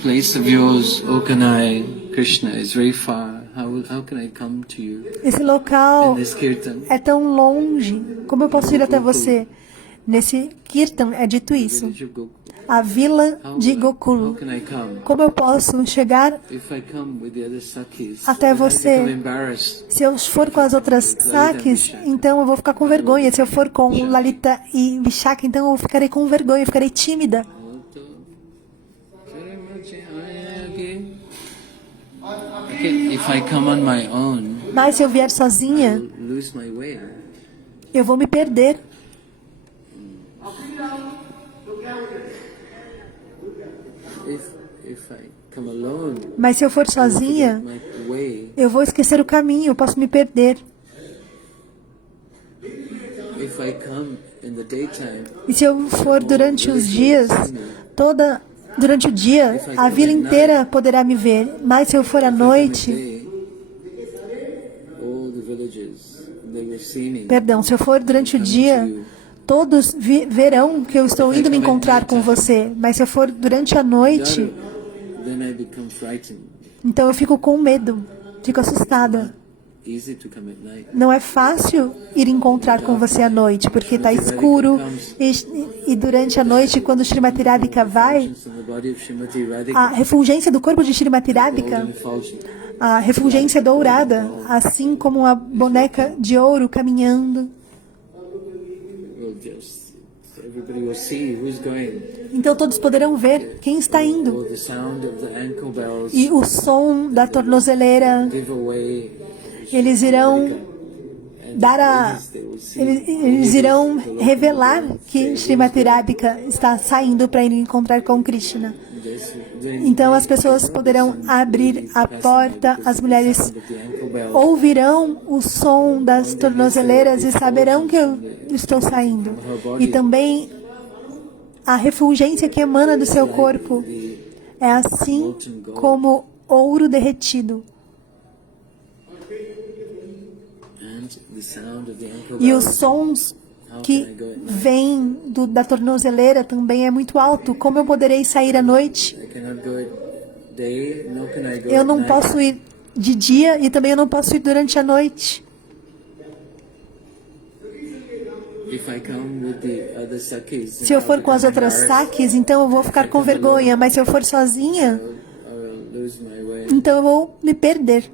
Place of yours, Okanai, Krishna, is very far. How can I come to you? Esse local In this kirtan? é tão longe. Como eu posso ir até você? Nesse kirtan é dito isso. A vila de Gokul. Como eu posso chegar até você? Se eu for com as outras Sakis, então eu vou ficar com vergonha. Se eu for com Lalita e Vishaka, então eu ficarei com vergonha, eu ficarei tímida. Mas se eu vier sozinha, eu vou me perder. Mas se eu for sozinha, eu vou esquecer o caminho, eu posso me perder. E se eu for durante os dias, durante o dia, a vila inteira poderá me ver. Mas se eu for à noite, se eu for durante o dia, todos verão que eu estou indo me encontrar com você. Mas se eu for durante a noite, então eu fico com medo, fico assustada. Não é fácil ir encontrar com você à noite, porque está escuro, e durante a noite, quando Srimati Radhika vai, a refulgência do corpo de Srimati Radhika, a refulgência dourada, assim como uma boneca de ouro caminhando. Então todos poderão ver quem está indo. E o som da tornozeleira, eles irão eles irão revelar que Srimati Radhika está saindo para ir encontrar com Krishna. Então as pessoas poderão abrir a porta, as mulheres ouvirão o som das tornozeleiras e saberão que eu estou saindo. E também a refulgência que emana do seu corpo é assim como ouro derretido. E os sons que vêm da tornozeleira também é muito alto. Como eu poderei sair à noite? Eu não posso ir de dia e também eu não posso ir durante a noite. Se eu for com as outras sakis, então eu vou ficar com vergonha. Mas se eu for sozinha, então eu vou me perder.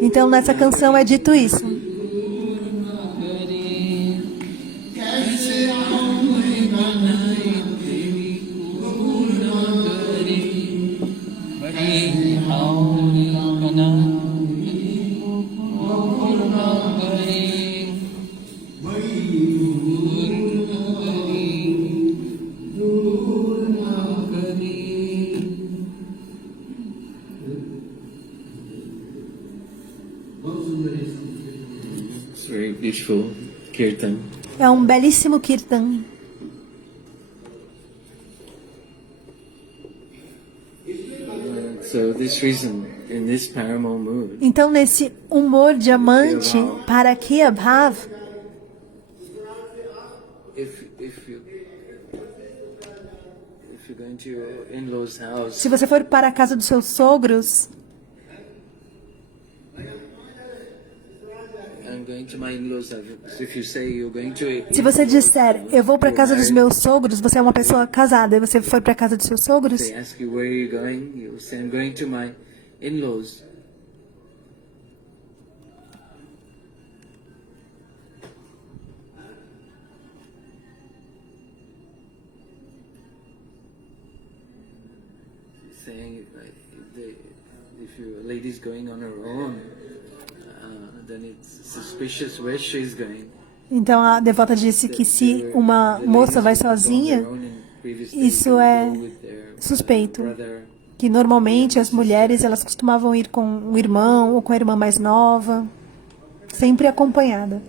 Então nessa canção é dito isso. Very beautiful kirtan. É um belíssimo kirtan. So this reason, in this paramal mood, então nesse humor diamante para Kiyabhav, se você for para a casa dos seus sogros, se você disser, eu vou para a casa dos meus sogros, você é uma pessoa casada, e você foi para a casa dos seus sogros, saying if your lady's going on her own, then it's suspicious where she's going. Então a devota disse que se uma moça vai sozinha, isso é suspeito. Que normalmente as mulheres elas costumavam ir com um irmão ou com a irmã mais nova, sempre acompanhada.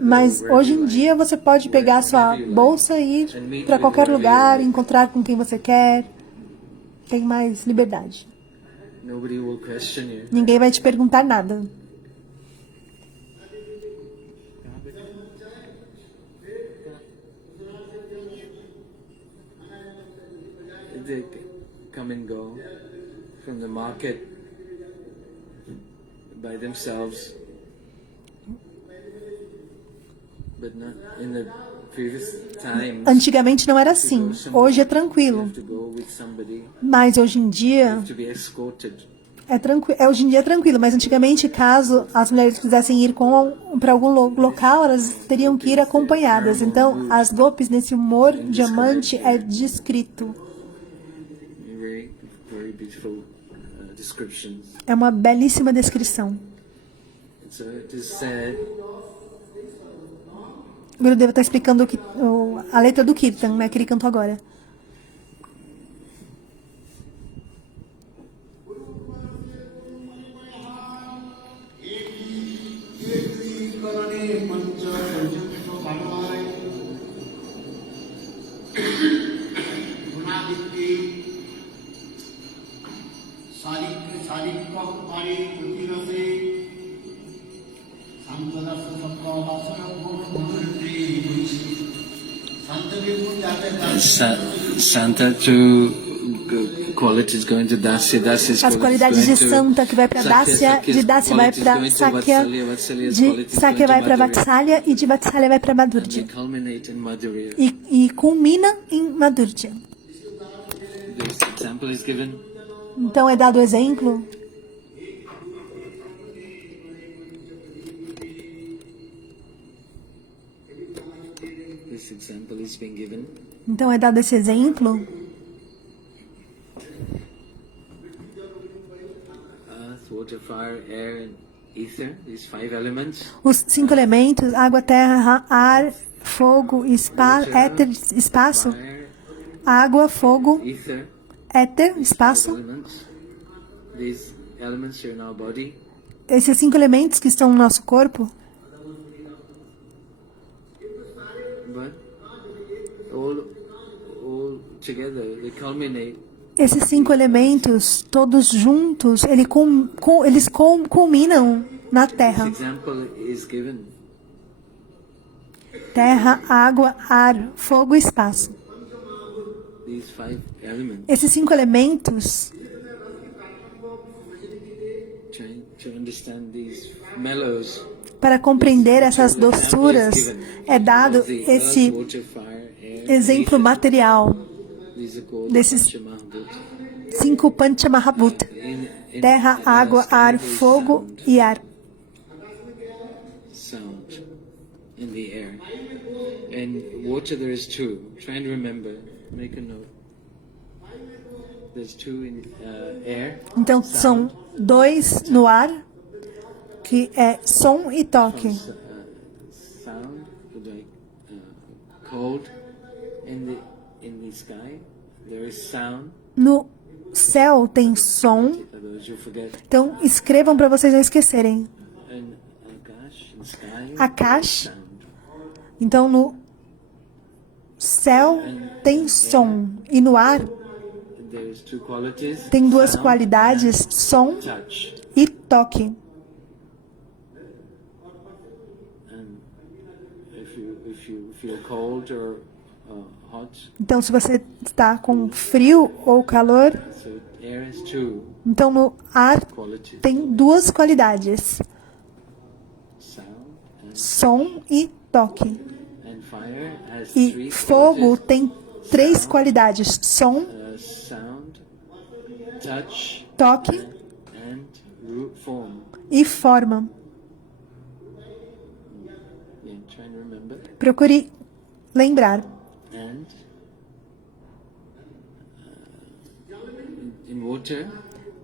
Mas hoje em dia você pode pegar sua bolsa e ir para qualquer lugar, encontrar com quem você quer. Tem mais liberdade. Ninguém vai te perguntar nada. They come and go from the market by themselves. But not in the previous times. Antigamente não era assim. Hoje é tranquilo. Mas hoje em dia é tranquilo. Hoje em dia é tranquilo, mas antigamente, caso as mulheres quisessem ir para algum local, elas teriam que ir acompanhadas. Então, as gopis nesse humor diamante é descrito. É uma belíssima descrição. O Gurudeva está explicando a letra do Kirtan, né, que ele cantou agora. Santa to qualities going to Dasya, as qualidades de Santa que vai para Dasya, de Dasya vai para Sakya, de Sakya vai para Vatsalya e de Vatsalya vai para Madhurya. E culmina em Madhurya. Então é dado o exemplo. Então é dado esse exemplo. Os 5 elementos: água, terra, ar, fogo, éter, espaço. Água, fogo, éter, espaço. Esses 5 elementos que estão no nosso corpo. together, they culminate. Esses 5 elementos, todos juntos, eles culminam na Terra. This example is given. Terra, água, ar, fogo e espaço. These 5 elements. Esses 5 elementos, Trying to understand these mellows. para compreender essas doçuras, é dado esse exemplo material desses 5 Panchamahabhuta: terra, água, ar, fogo e ar. Sound in the air. And water there is 2. Try and remember. Make a note. There's 2 in air. Então são 2 no ar, que é som e toque. Sound, like cold. In the sky, there is sound. No céu tem som. Otherwise you forget. Então escrevam para vocês não esquecerem. And Akash, in sky, Akash. sound. Então no céu tem som e no ar There's 2 qualities. tem 2 sound qualidades: som and touch. e toque. And if you feel cold or hot, Então se você está com frio ou calor, so air has 2 então no ar qualities. tem 2 qualidades: Sound som e toque. and fire has E 3 fogo qualities. tem 3 qualidades: som, Sound, touch, toque and form. e forma. Yeah, try and remember. Procure lembrar. And in water,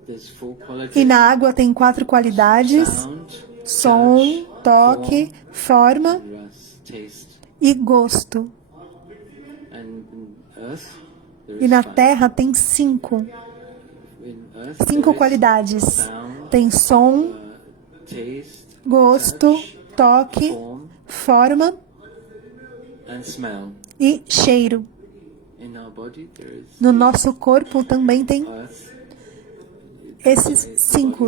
there's 4 qualities. E na água tem 4 qualidades: Sound, som, touch, toque, forma and taste. e gosto. And in earth, there E is na 5. terra tem 5. In earth, 5 there is qualidades: sound, tem som, taste, gosto, touch, toque, form, forma and smell. e cheiro. In our body, there is No nosso corpo também tem earth. esses 5.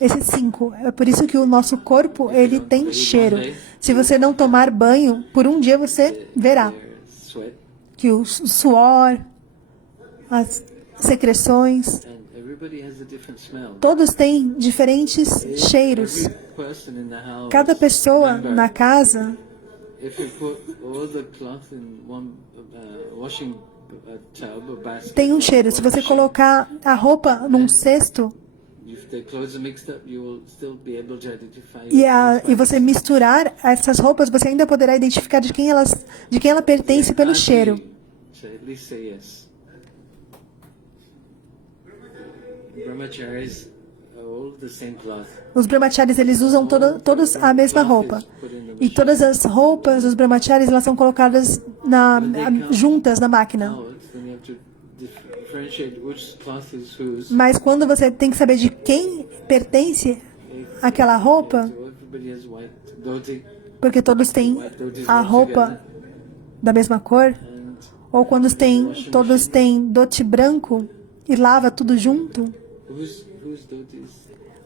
Esses 5. É por isso que o nosso corpo ele tem cheiro. Se você não tomar banho, por um dia você verá Their sweat, que o suor, as secreções, and everybody has a different smell. todos têm diferentes cheiros. Every person in the house. Cada pessoa remember, na casa, if you put all the cloth in one washing tub or basket, tem um cheiro. Se você washing, colocar a roupa num cesto if the clothes are mixed up, you will still be able to identify. e você misturar essas roupas, você ainda poderá identificar de quem ela pertence pelo cheiro. So at least say yes. Brahmacharis are all the same cloth. Os brahmacharis eles usam todos a mesma roupa. E todas as roupas dos brahmacharis elas são colocadas juntas na máquina. Now, then you have to differentiate which cloth is whose. Mas quando você tem que saber de quem pertence aquela roupa, So everybody has white dhoti, porque todos têm a roupa da mesma cor, and ou quando todos têm dote branco e lava tudo junto, whose dhoti is.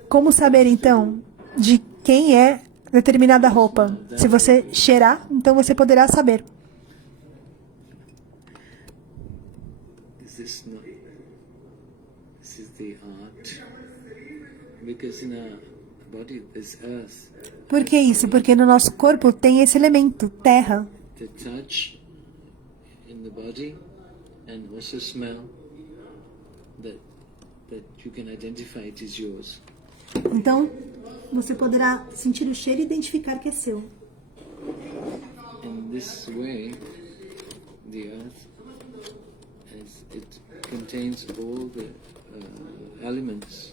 como saber então de quem é determinada roupa? Se você cheirar, então você poderá saber. This is the art. Because in our body there's earth. Por que isso? Porque no nosso corpo tem esse elemento, terra. The touch in the body and also smell that you can identify it is yours. Então, você poderá sentir o cheiro e identificar que é seu. In this way, the earth, as it contains all the elements.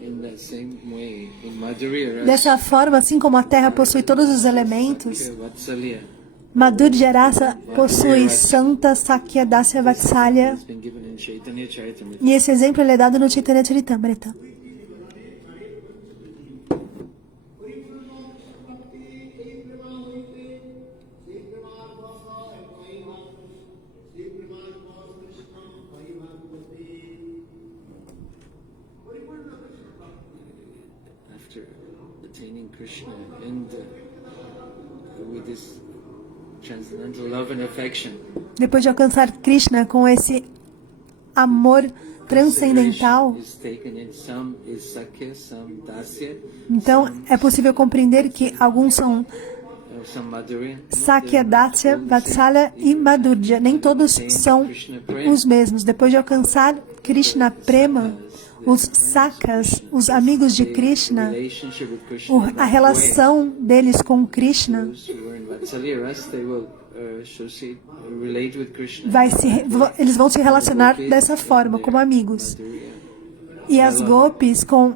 In that same way, in Madhurya Dessa forma, assim como a terra possui todos os elementos, Vatsalya Madhurya Rasa possui Santa Sakya Dasya Vatsalya, has been given in Chaitanya Charitamrita. e esse exemplo ele é dado no Chaitanya Charitamrita. Krishna and with this transcendental love and affection. Depois de alcançar Krishna com esse amor transcendental, então é possível compreender que alguns são Sakya, Dasya, Vatsalya e Madhurya. Nem todos são os mesmos. Depois de alcançar Krishna Prema, os Sakas, os amigos de Krishna, a relação deles com Krishna eles vão se relacionar dessa forma, como amigos. E as gopis, com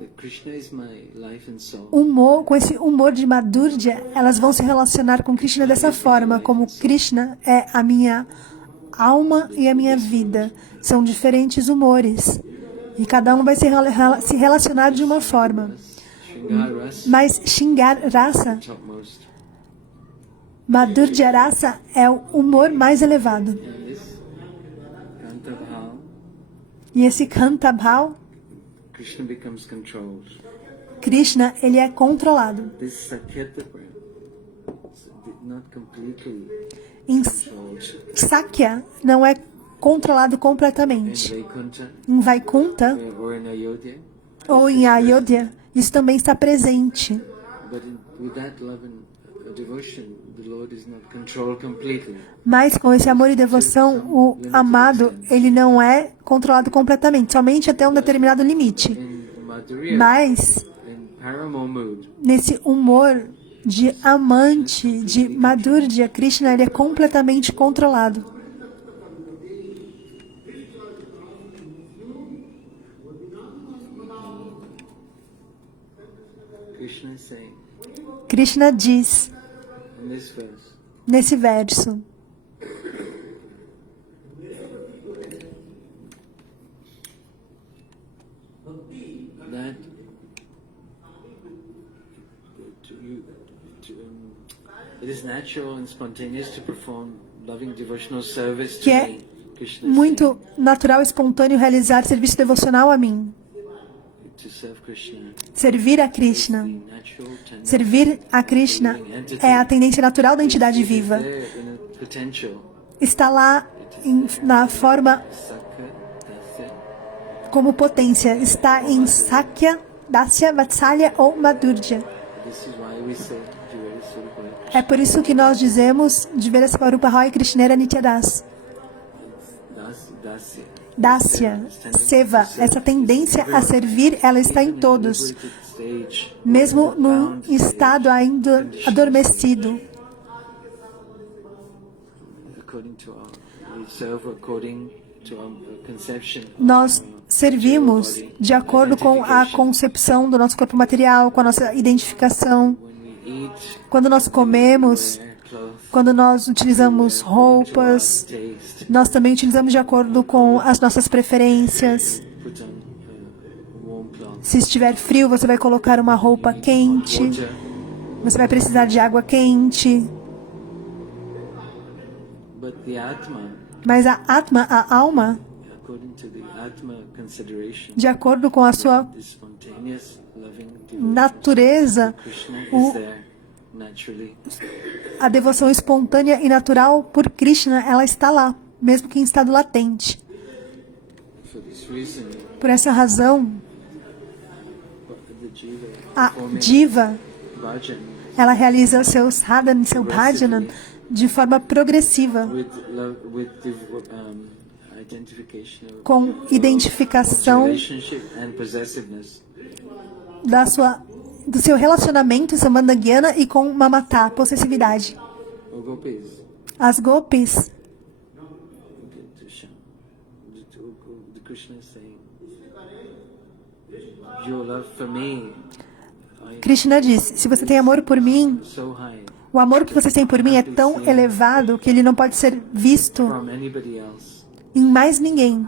esse humor de Madhurya, elas vão se relacionar com Krishna dessa forma, como Krishna é a minha alma e a minha vida. São diferentes humores. E cada um vai se relacionar de uma forma. Mas Shringar Rasa, Madhurya Rasa é o humor mais elevado. E esse Kanta Bhav, Krishna, ele é controlado. Em Sakya não é controlado completamente. Em Vaikunta ou em Ayodhya, isso também está presente. Mas com esse amor e devoção, o amado, ele não é controlado completamente, somente até um determinado limite. Mas nesse humor de amante, de Madhurya, Krishna, ele é completamente controlado. Krishna diz nesse verso que é muito natural e espontâneo realizar serviço devocional a mim. Servir a Krishna. Servir a Krishna é a tendência natural da entidade viva. Está lá na forma como potência. Está em Sakya, Dasya, Vatsalya ou Madhurya. É por isso que nós dizemos Jivera Svarupa Roy Krishnera Nityadas. Dasya, Seva, essa tendência a servir, ela está em todos, mesmo num estado ainda adormecido. Nós servimos de acordo com a concepção do nosso corpo material, com a nossa identificação. Quando nós comemos, quando nós utilizamos roupas, nós também utilizamos de acordo com as nossas preferências. Se estiver frio, você vai colocar uma roupa quente. Você vai precisar de água quente. Mas a Atma, a alma, de acordo com a sua natureza, a devoção espontânea e natural por Krishna, ela está lá, mesmo que em estado latente. Por essa razão, a Jiva, ela realiza seu sadhana, seu bhajana, de forma progressiva, com identificação do seu relacionamento, Sambandha-gyana, e com Mamata, possessividade. As gopis, Krishna diz, se você tem amor por mim, o amor que você tem por mim é tão elevado que ele não pode ser visto em mais ninguém.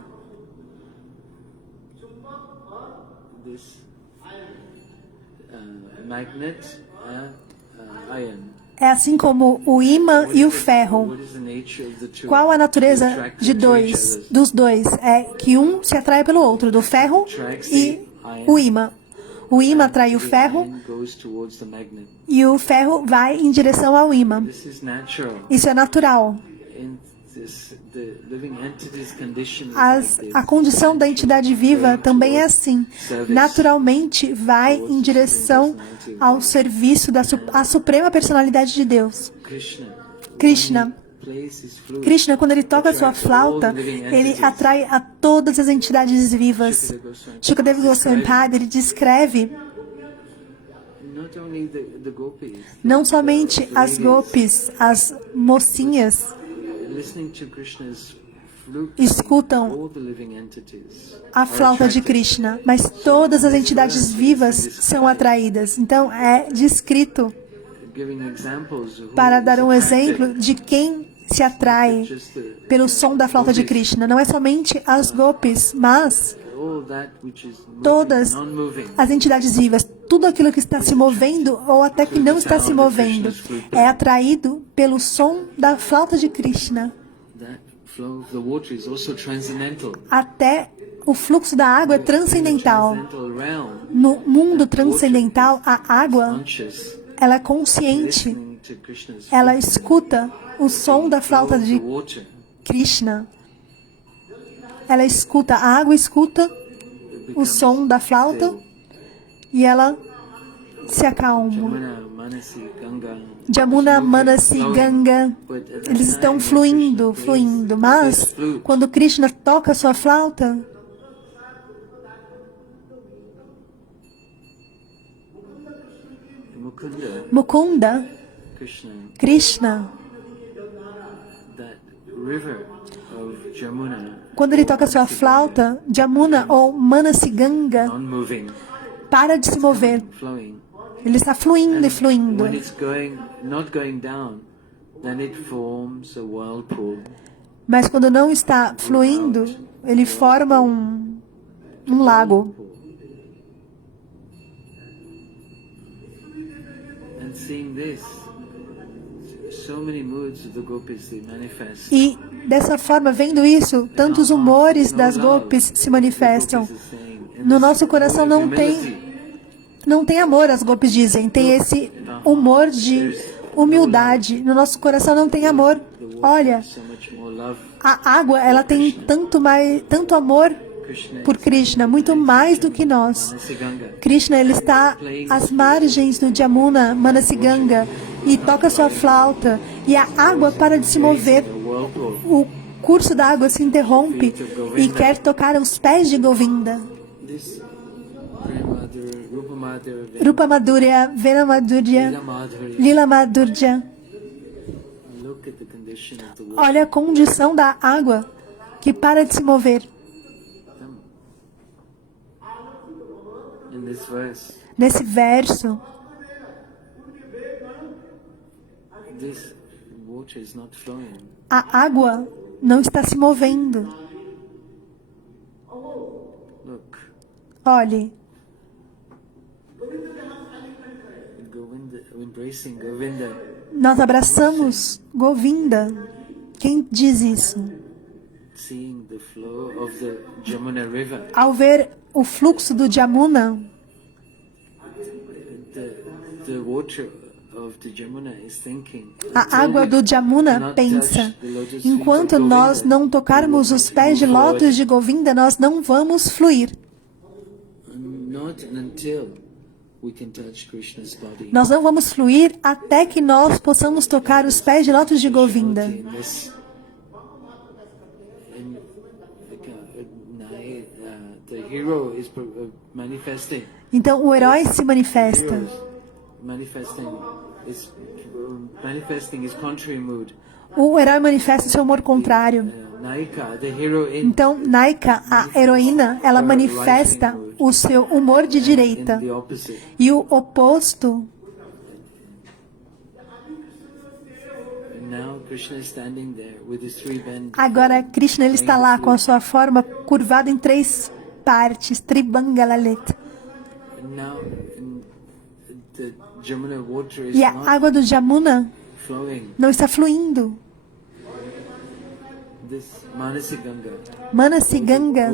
É assim como o ímã e o ferro. Qual a natureza dos dois? É que um se atrai pelo outro, do ferro e o ímã. O ímã atrai o ferro e o ferro vai em direção ao ímã. Isso é natural. A condição da entidade viva também é assim. Naturalmente vai em direção ao serviço à Suprema Personalidade de Deus. Krishna, quando ele toca a sua flauta, ele atrai a todas as entidades vivas. Shukadeva Goswami Pada, ele descreve não somente as gopis, as mocinhas, escutam a flauta de Krishna, mas todas as entidades vivas são atraídas. Então é descrito para dar um exemplo de quem se atrai pelo som da flauta de Krishna. Não é somente as gopis, mas todas as entidades vivas, tudo aquilo que está se movendo ou até que não está se movendo, é atraído pelo som da flauta de Krishna. Até o fluxo da água é transcendental. No mundo transcendental, a água, ela é consciente. Ela escuta o som da flauta de Krishna. Ela escuta, a água escuta o som da flauta e ela se acalma. Jamuna, Manasi, Ganga, eles estão fluindo, mas quando Krishna toca a sua flauta, Mukunda, Krishna, quando ele toca a sua flauta, Jamuna ou Manasi Ganga para de se mover. Ele está fluindo e fluindo. Mas quando não está fluindo, ele forma um lago. E dessa forma, vendo isso, tantos humores das gopis se manifestam. No nosso coração não tem amor, as gopis dizem. Tem esse humor de humildade. No nosso coração não tem amor. Olha, a água, ela tem tanto amor por Krishna, muito mais do que nós. Krishna, ele está às margens do Jamuna, Manasi Ganga, e toca sua flauta, e a água para de se mover. O curso da água se interrompe e quer tocar aos pés de Govinda. Rupa Madhurya, Vena Madhurya, Lila Madhurya. Olha a condição da água que para de se mover. Nesse verso, a água não está se movendo. Olhe. Nós abraçamos Govinda. Quem diz isso? Ao ver o fluxo do Jamuna, a água do Jamuna pensa, enquanto nós não tocarmos os pés de lótus de Govinda, nós não vamos fluir. Nós não vamos fluir até que nós possamos tocar os pés de lótus de Govinda. Então o herói se manifesta. O herói manifesta seu humor contrário. Então Naika, a heroína, ela manifesta o seu humor de direita. E o oposto. Agora Krishna, ele está lá com a sua forma curvada em 3 partes, Tribangalalet. E a água do Jamuna não está fluindo. Manasi Ganga,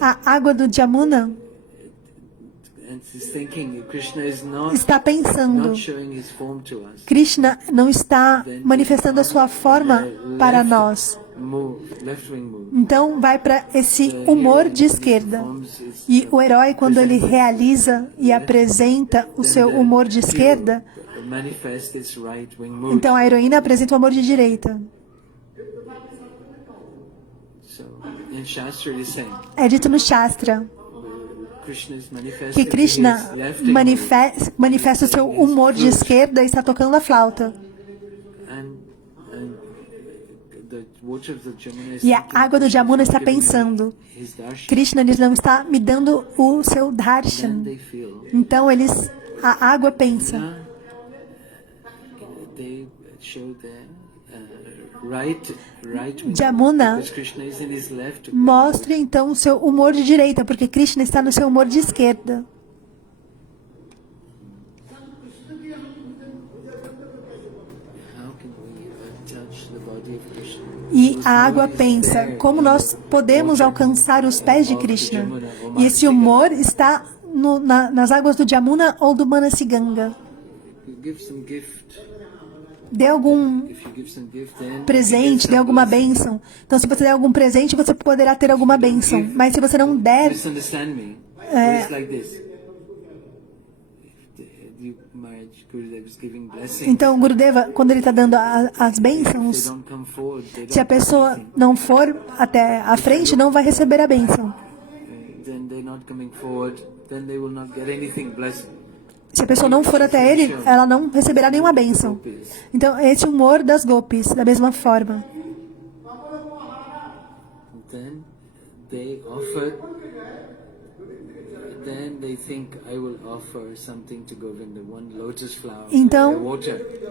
a água do Jamuna, está pensando, Krishna não está manifestando a sua forma para nós. Então vai para esse humor de esquerda. E o herói, quando ele realiza e apresenta o seu humor de esquerda, então a heroína apresenta o humor de direita. É dito no Shastra que Krishna manifesta o seu humor de esquerda e está tocando a flauta. E a água do Jamuna está pensando, Krishna não está me dando o seu darshan. Então a água pensa. Jamuna mostra então o seu humor de direita, porque Krishna está no seu humor de esquerda. E a água pensa, como nós podemos alcançar os pés de Krishna? E esse humor está nas águas do Jamuna ou do Manasiganga. Dê algum presente, dê alguma bênção. Então, se você der algum presente, você poderá ter alguma bênção. Mas se você não der... Então, Gurudeva, quando ele está dando as bênçãos, se a pessoa não for até a frente, não vai receber a bênção. Se a pessoa não for até ele, ela não receberá nenhuma bênção. Então, esse é o humor das gopis, da mesma forma. Então,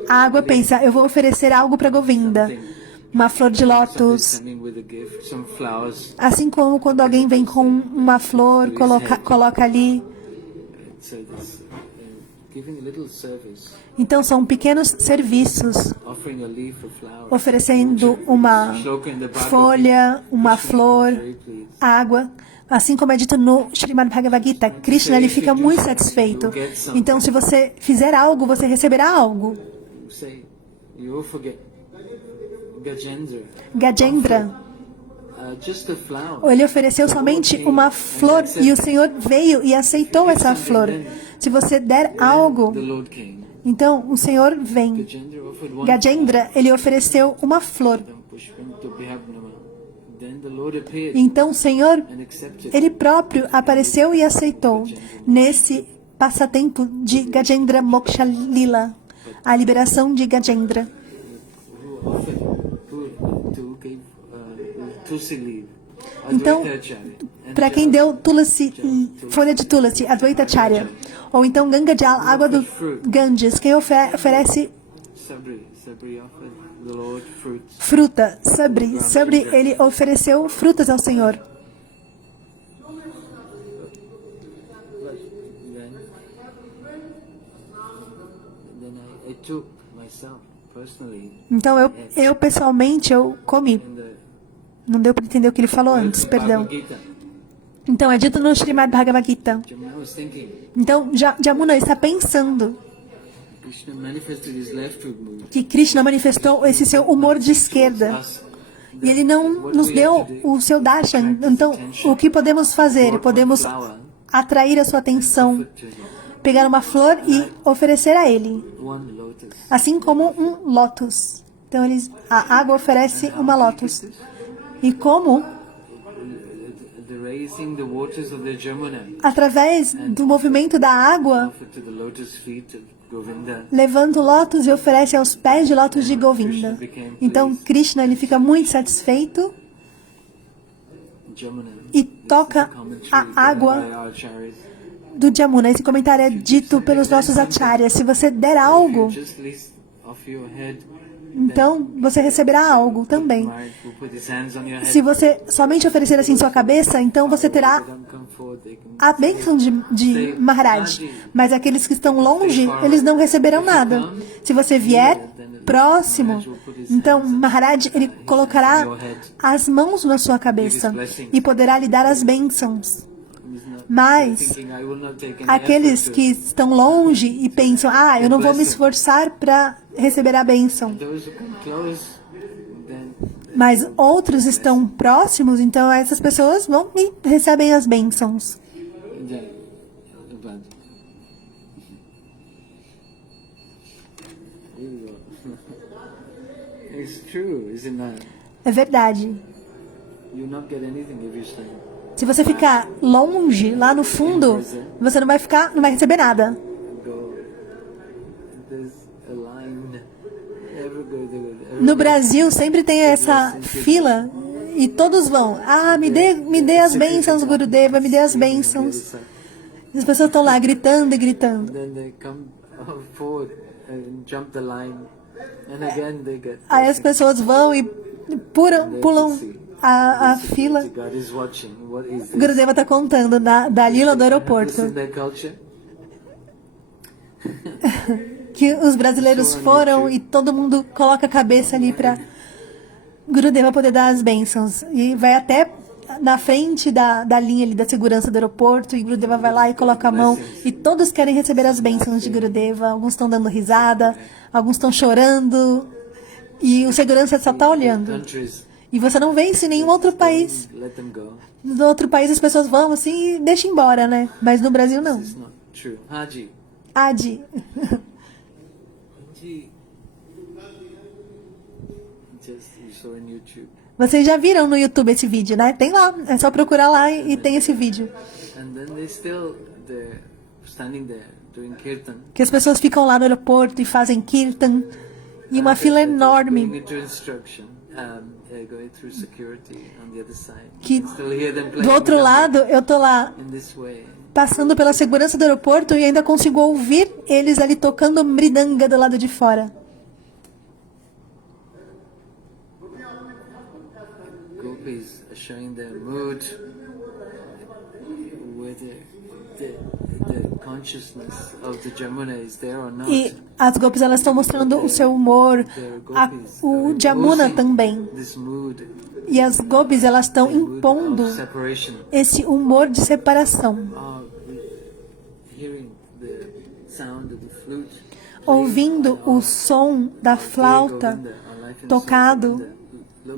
a água pensa, eu vou oferecer algo para Govinda. Uma flor de lótus. Assim como quando alguém vem com uma flor, coloca ali. Então, são pequenos serviços. Oferecendo uma folha, uma flor, água. Assim como é dito no Srimad Bhagavad Gita, Krishna ele fica muito satisfeito. Então, se você fizer algo, você receberá algo. Gajendra, ele ofereceu somente uma flor e o Senhor veio e aceitou essa flor. Se você der algo, então o Senhor vem. Gajendra, ele ofereceu uma flor. Então o Senhor, ele próprio apareceu e aceitou nesse passatempo de Gajendra Moksha Lila, a liberação de Gajendra. Então, para quem deu Tulasi, folha de Tulasi, Advaita Acharya, ou então Ganga Jal, água do Ganges, quem oferece fruta, Sabri, ele ofereceu frutas ao Senhor. Então eu pessoalmente eu comi. Não deu para entender o que ele falou antes, perdão. Então é dito no Srimad Bhagavad Gita. Então Jamuna está pensando que Krishna manifestou esse seu humor de esquerda. E ele não nos deu o seu darshan. Então, o que podemos fazer? Podemos atrair a sua atenção, pegar uma flor e oferecer a ele. Assim como um lótus. Então, a água oferece uma lótus. E como? Através do movimento da água, levanta o lótus e oferece aos pés de lótus de Govinda. Então, Krishna ele fica muito satisfeito e toca a água do Jamuna. Esse comentário é dito pelos nossos acharyas. Se você der algo, então você receberá algo também. Se você somente oferecer assim sua cabeça, então você terá a bênção de Maharaj. Mas aqueles que estão longe, eles não receberão nada. Se você vier próximo, então Maharaj ele colocará as mãos na sua cabeça e poderá lhe dar as bênçãos. Mas aqueles que estão longe e pensam, eu não vou me esforçar para receber a bênção. Mas outros estão próximos, então essas pessoas vão e recebem as bênçãos. É verdade. Se você ficar longe, lá no fundo, você não vai receber nada. No Brasil sempre tem essa fila e todos vão. Me dê as bênçãos, Gurudeva, me dê as bênçãos. E as pessoas estão lá gritando e gritando. Aí as pessoas vão e pulam a fila. Gurudeva está contando da lila do aeroporto. Que os brasileiros foram e todo mundo coloca a cabeça ali para Gurudeva poder dar as bênçãos. E vai até na frente da linha ali da segurança do aeroporto, e Gurudeva vai lá e coloca a mão, e todos querem receber as bênçãos de Gurudeva. Alguns estão dando risada, alguns estão chorando, e o segurança só está olhando. E você não vê isso em nenhum outro país. No outro país as pessoas vão assim e deixam embora, né? Mas no Brasil não. Adi. Vocês já viram no YouTube esse vídeo, né? Tem lá, é só procurar lá e tem esse vídeo. Que as pessoas ficam lá no aeroporto e fazem kirtan, e uma fila enorme. Que do outro lado eu tô lá passando pela segurança do aeroporto e ainda consigo ouvir eles ali tocando mridanga do lado de fora. Gopis are showing their mood, whether the consciousness of the Jamuna is there or not. E as Gopis, elas estão mostrando o seu humor, o Jamuna também. E as Gopis, elas estão impondo esse humor de separação. Ouvindo o som da flauta tocado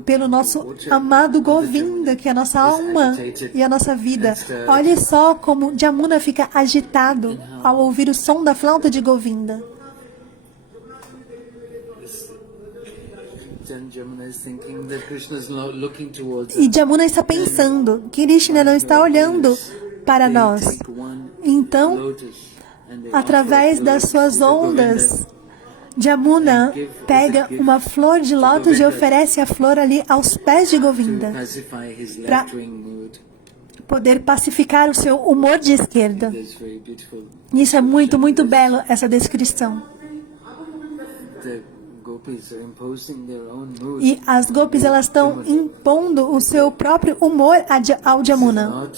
pelo nosso amado Govinda, que é a nossa alma e a nossa vida. Olhe só como Jamuna fica agitado ao ouvir o som da flauta de Govinda. E Jamuna está pensando que Krishna não está olhando para nós. Então, através das suas ondas, Jamuna pega uma flor de lótus e oferece a flor ali aos pés de Govinda, para poder pacificar o seu humor de esquerda. Isso é muito, muito belo, essa descrição. E as Gopis, elas estão impondo o seu próprio humor ao Jamuna.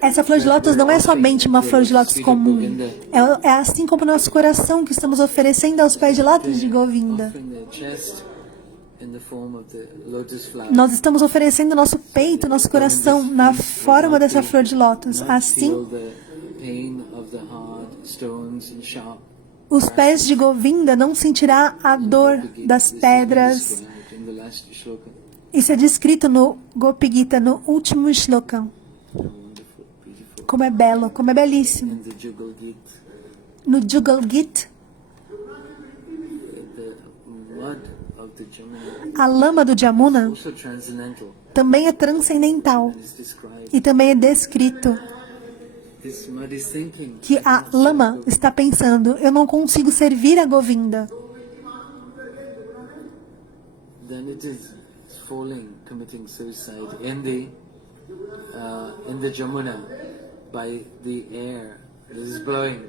Essa flor de lótus não é somente uma flor de lótus comum. É assim como o nosso coração que estamos oferecendo aos pés de lótus de Govinda. Nós estamos oferecendo nosso peito, nosso coração na forma dessa flor de lótus. Assim, os pés de Govinda não sentirá a dor das pedras. Isso é descrito no Gopi Gita, no último shloka. Como é belo, como é belíssimo. No Jugal Gita, a lama do Jamuna também é transcendental. E também é descrito que a lama está pensando, eu não consigo servir a Govinda. Committing suicide in the Jamuna by the air that is blowing.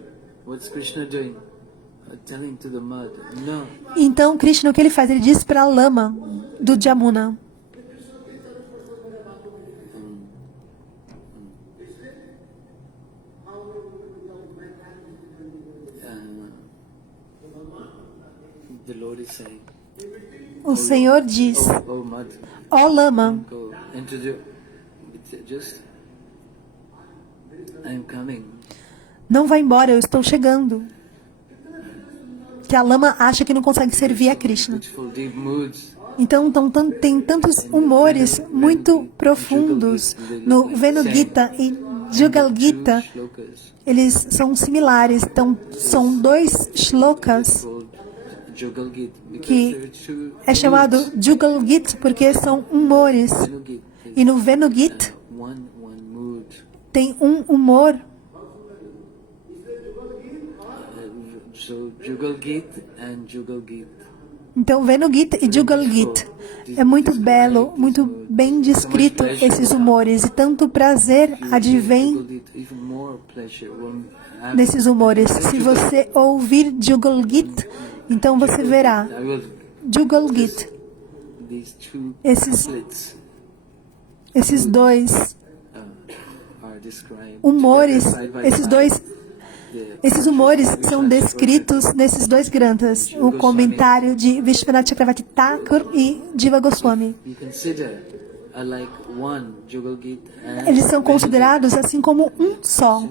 What's Krishna doing? Telling to the mud, no. Então Krishna, o que ele faz? Ele diz para a lama do Jamuna. The Lord is saying, O Senhor diz: ó lama, não vá embora, eu estou chegando. Que a lama acha que não consegue servir a Krishna. Então tem tantos humores muito profundos no Venu Gita e Jugal Gita. Eles são similares. Então são 2 shlokas que é chamado Jugal Gita porque são humores. E no Venu Gita tem um humor. Então, Venu Gita e Jugal Gita é muito belo, muito bem descrito esses humores, e tanto prazer advém desses humores. Se você ouvir Jugal Gita, então você verá Jugal Gita. Esses 2 humores, esses humores são descritos nesses 2 granthas, o comentário de Vishwanath Chakravarti Thakur e Jiva Goswami. Eles são considerados assim como um só.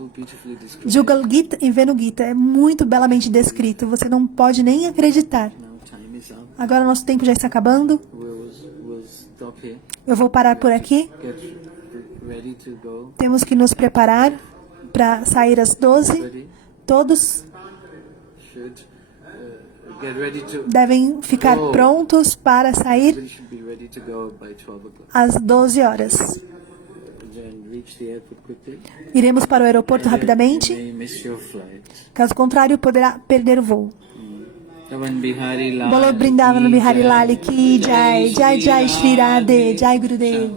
Jugal Gita e Venu Gita é muito belamente descrito, você não pode nem acreditar. Agora nosso tempo já está acabando. Eu vou parar por aqui. Temos que nos preparar para sair às 12. Todos devem ficar prontos para sair às 12 horas. Iremos para o aeroporto rapidamente. Caso contrário, poderá perder o voo. Bolo Brindavan Bihari Lal Ki Jai, Jai Jai Shri Radhe, Jai Gurudev.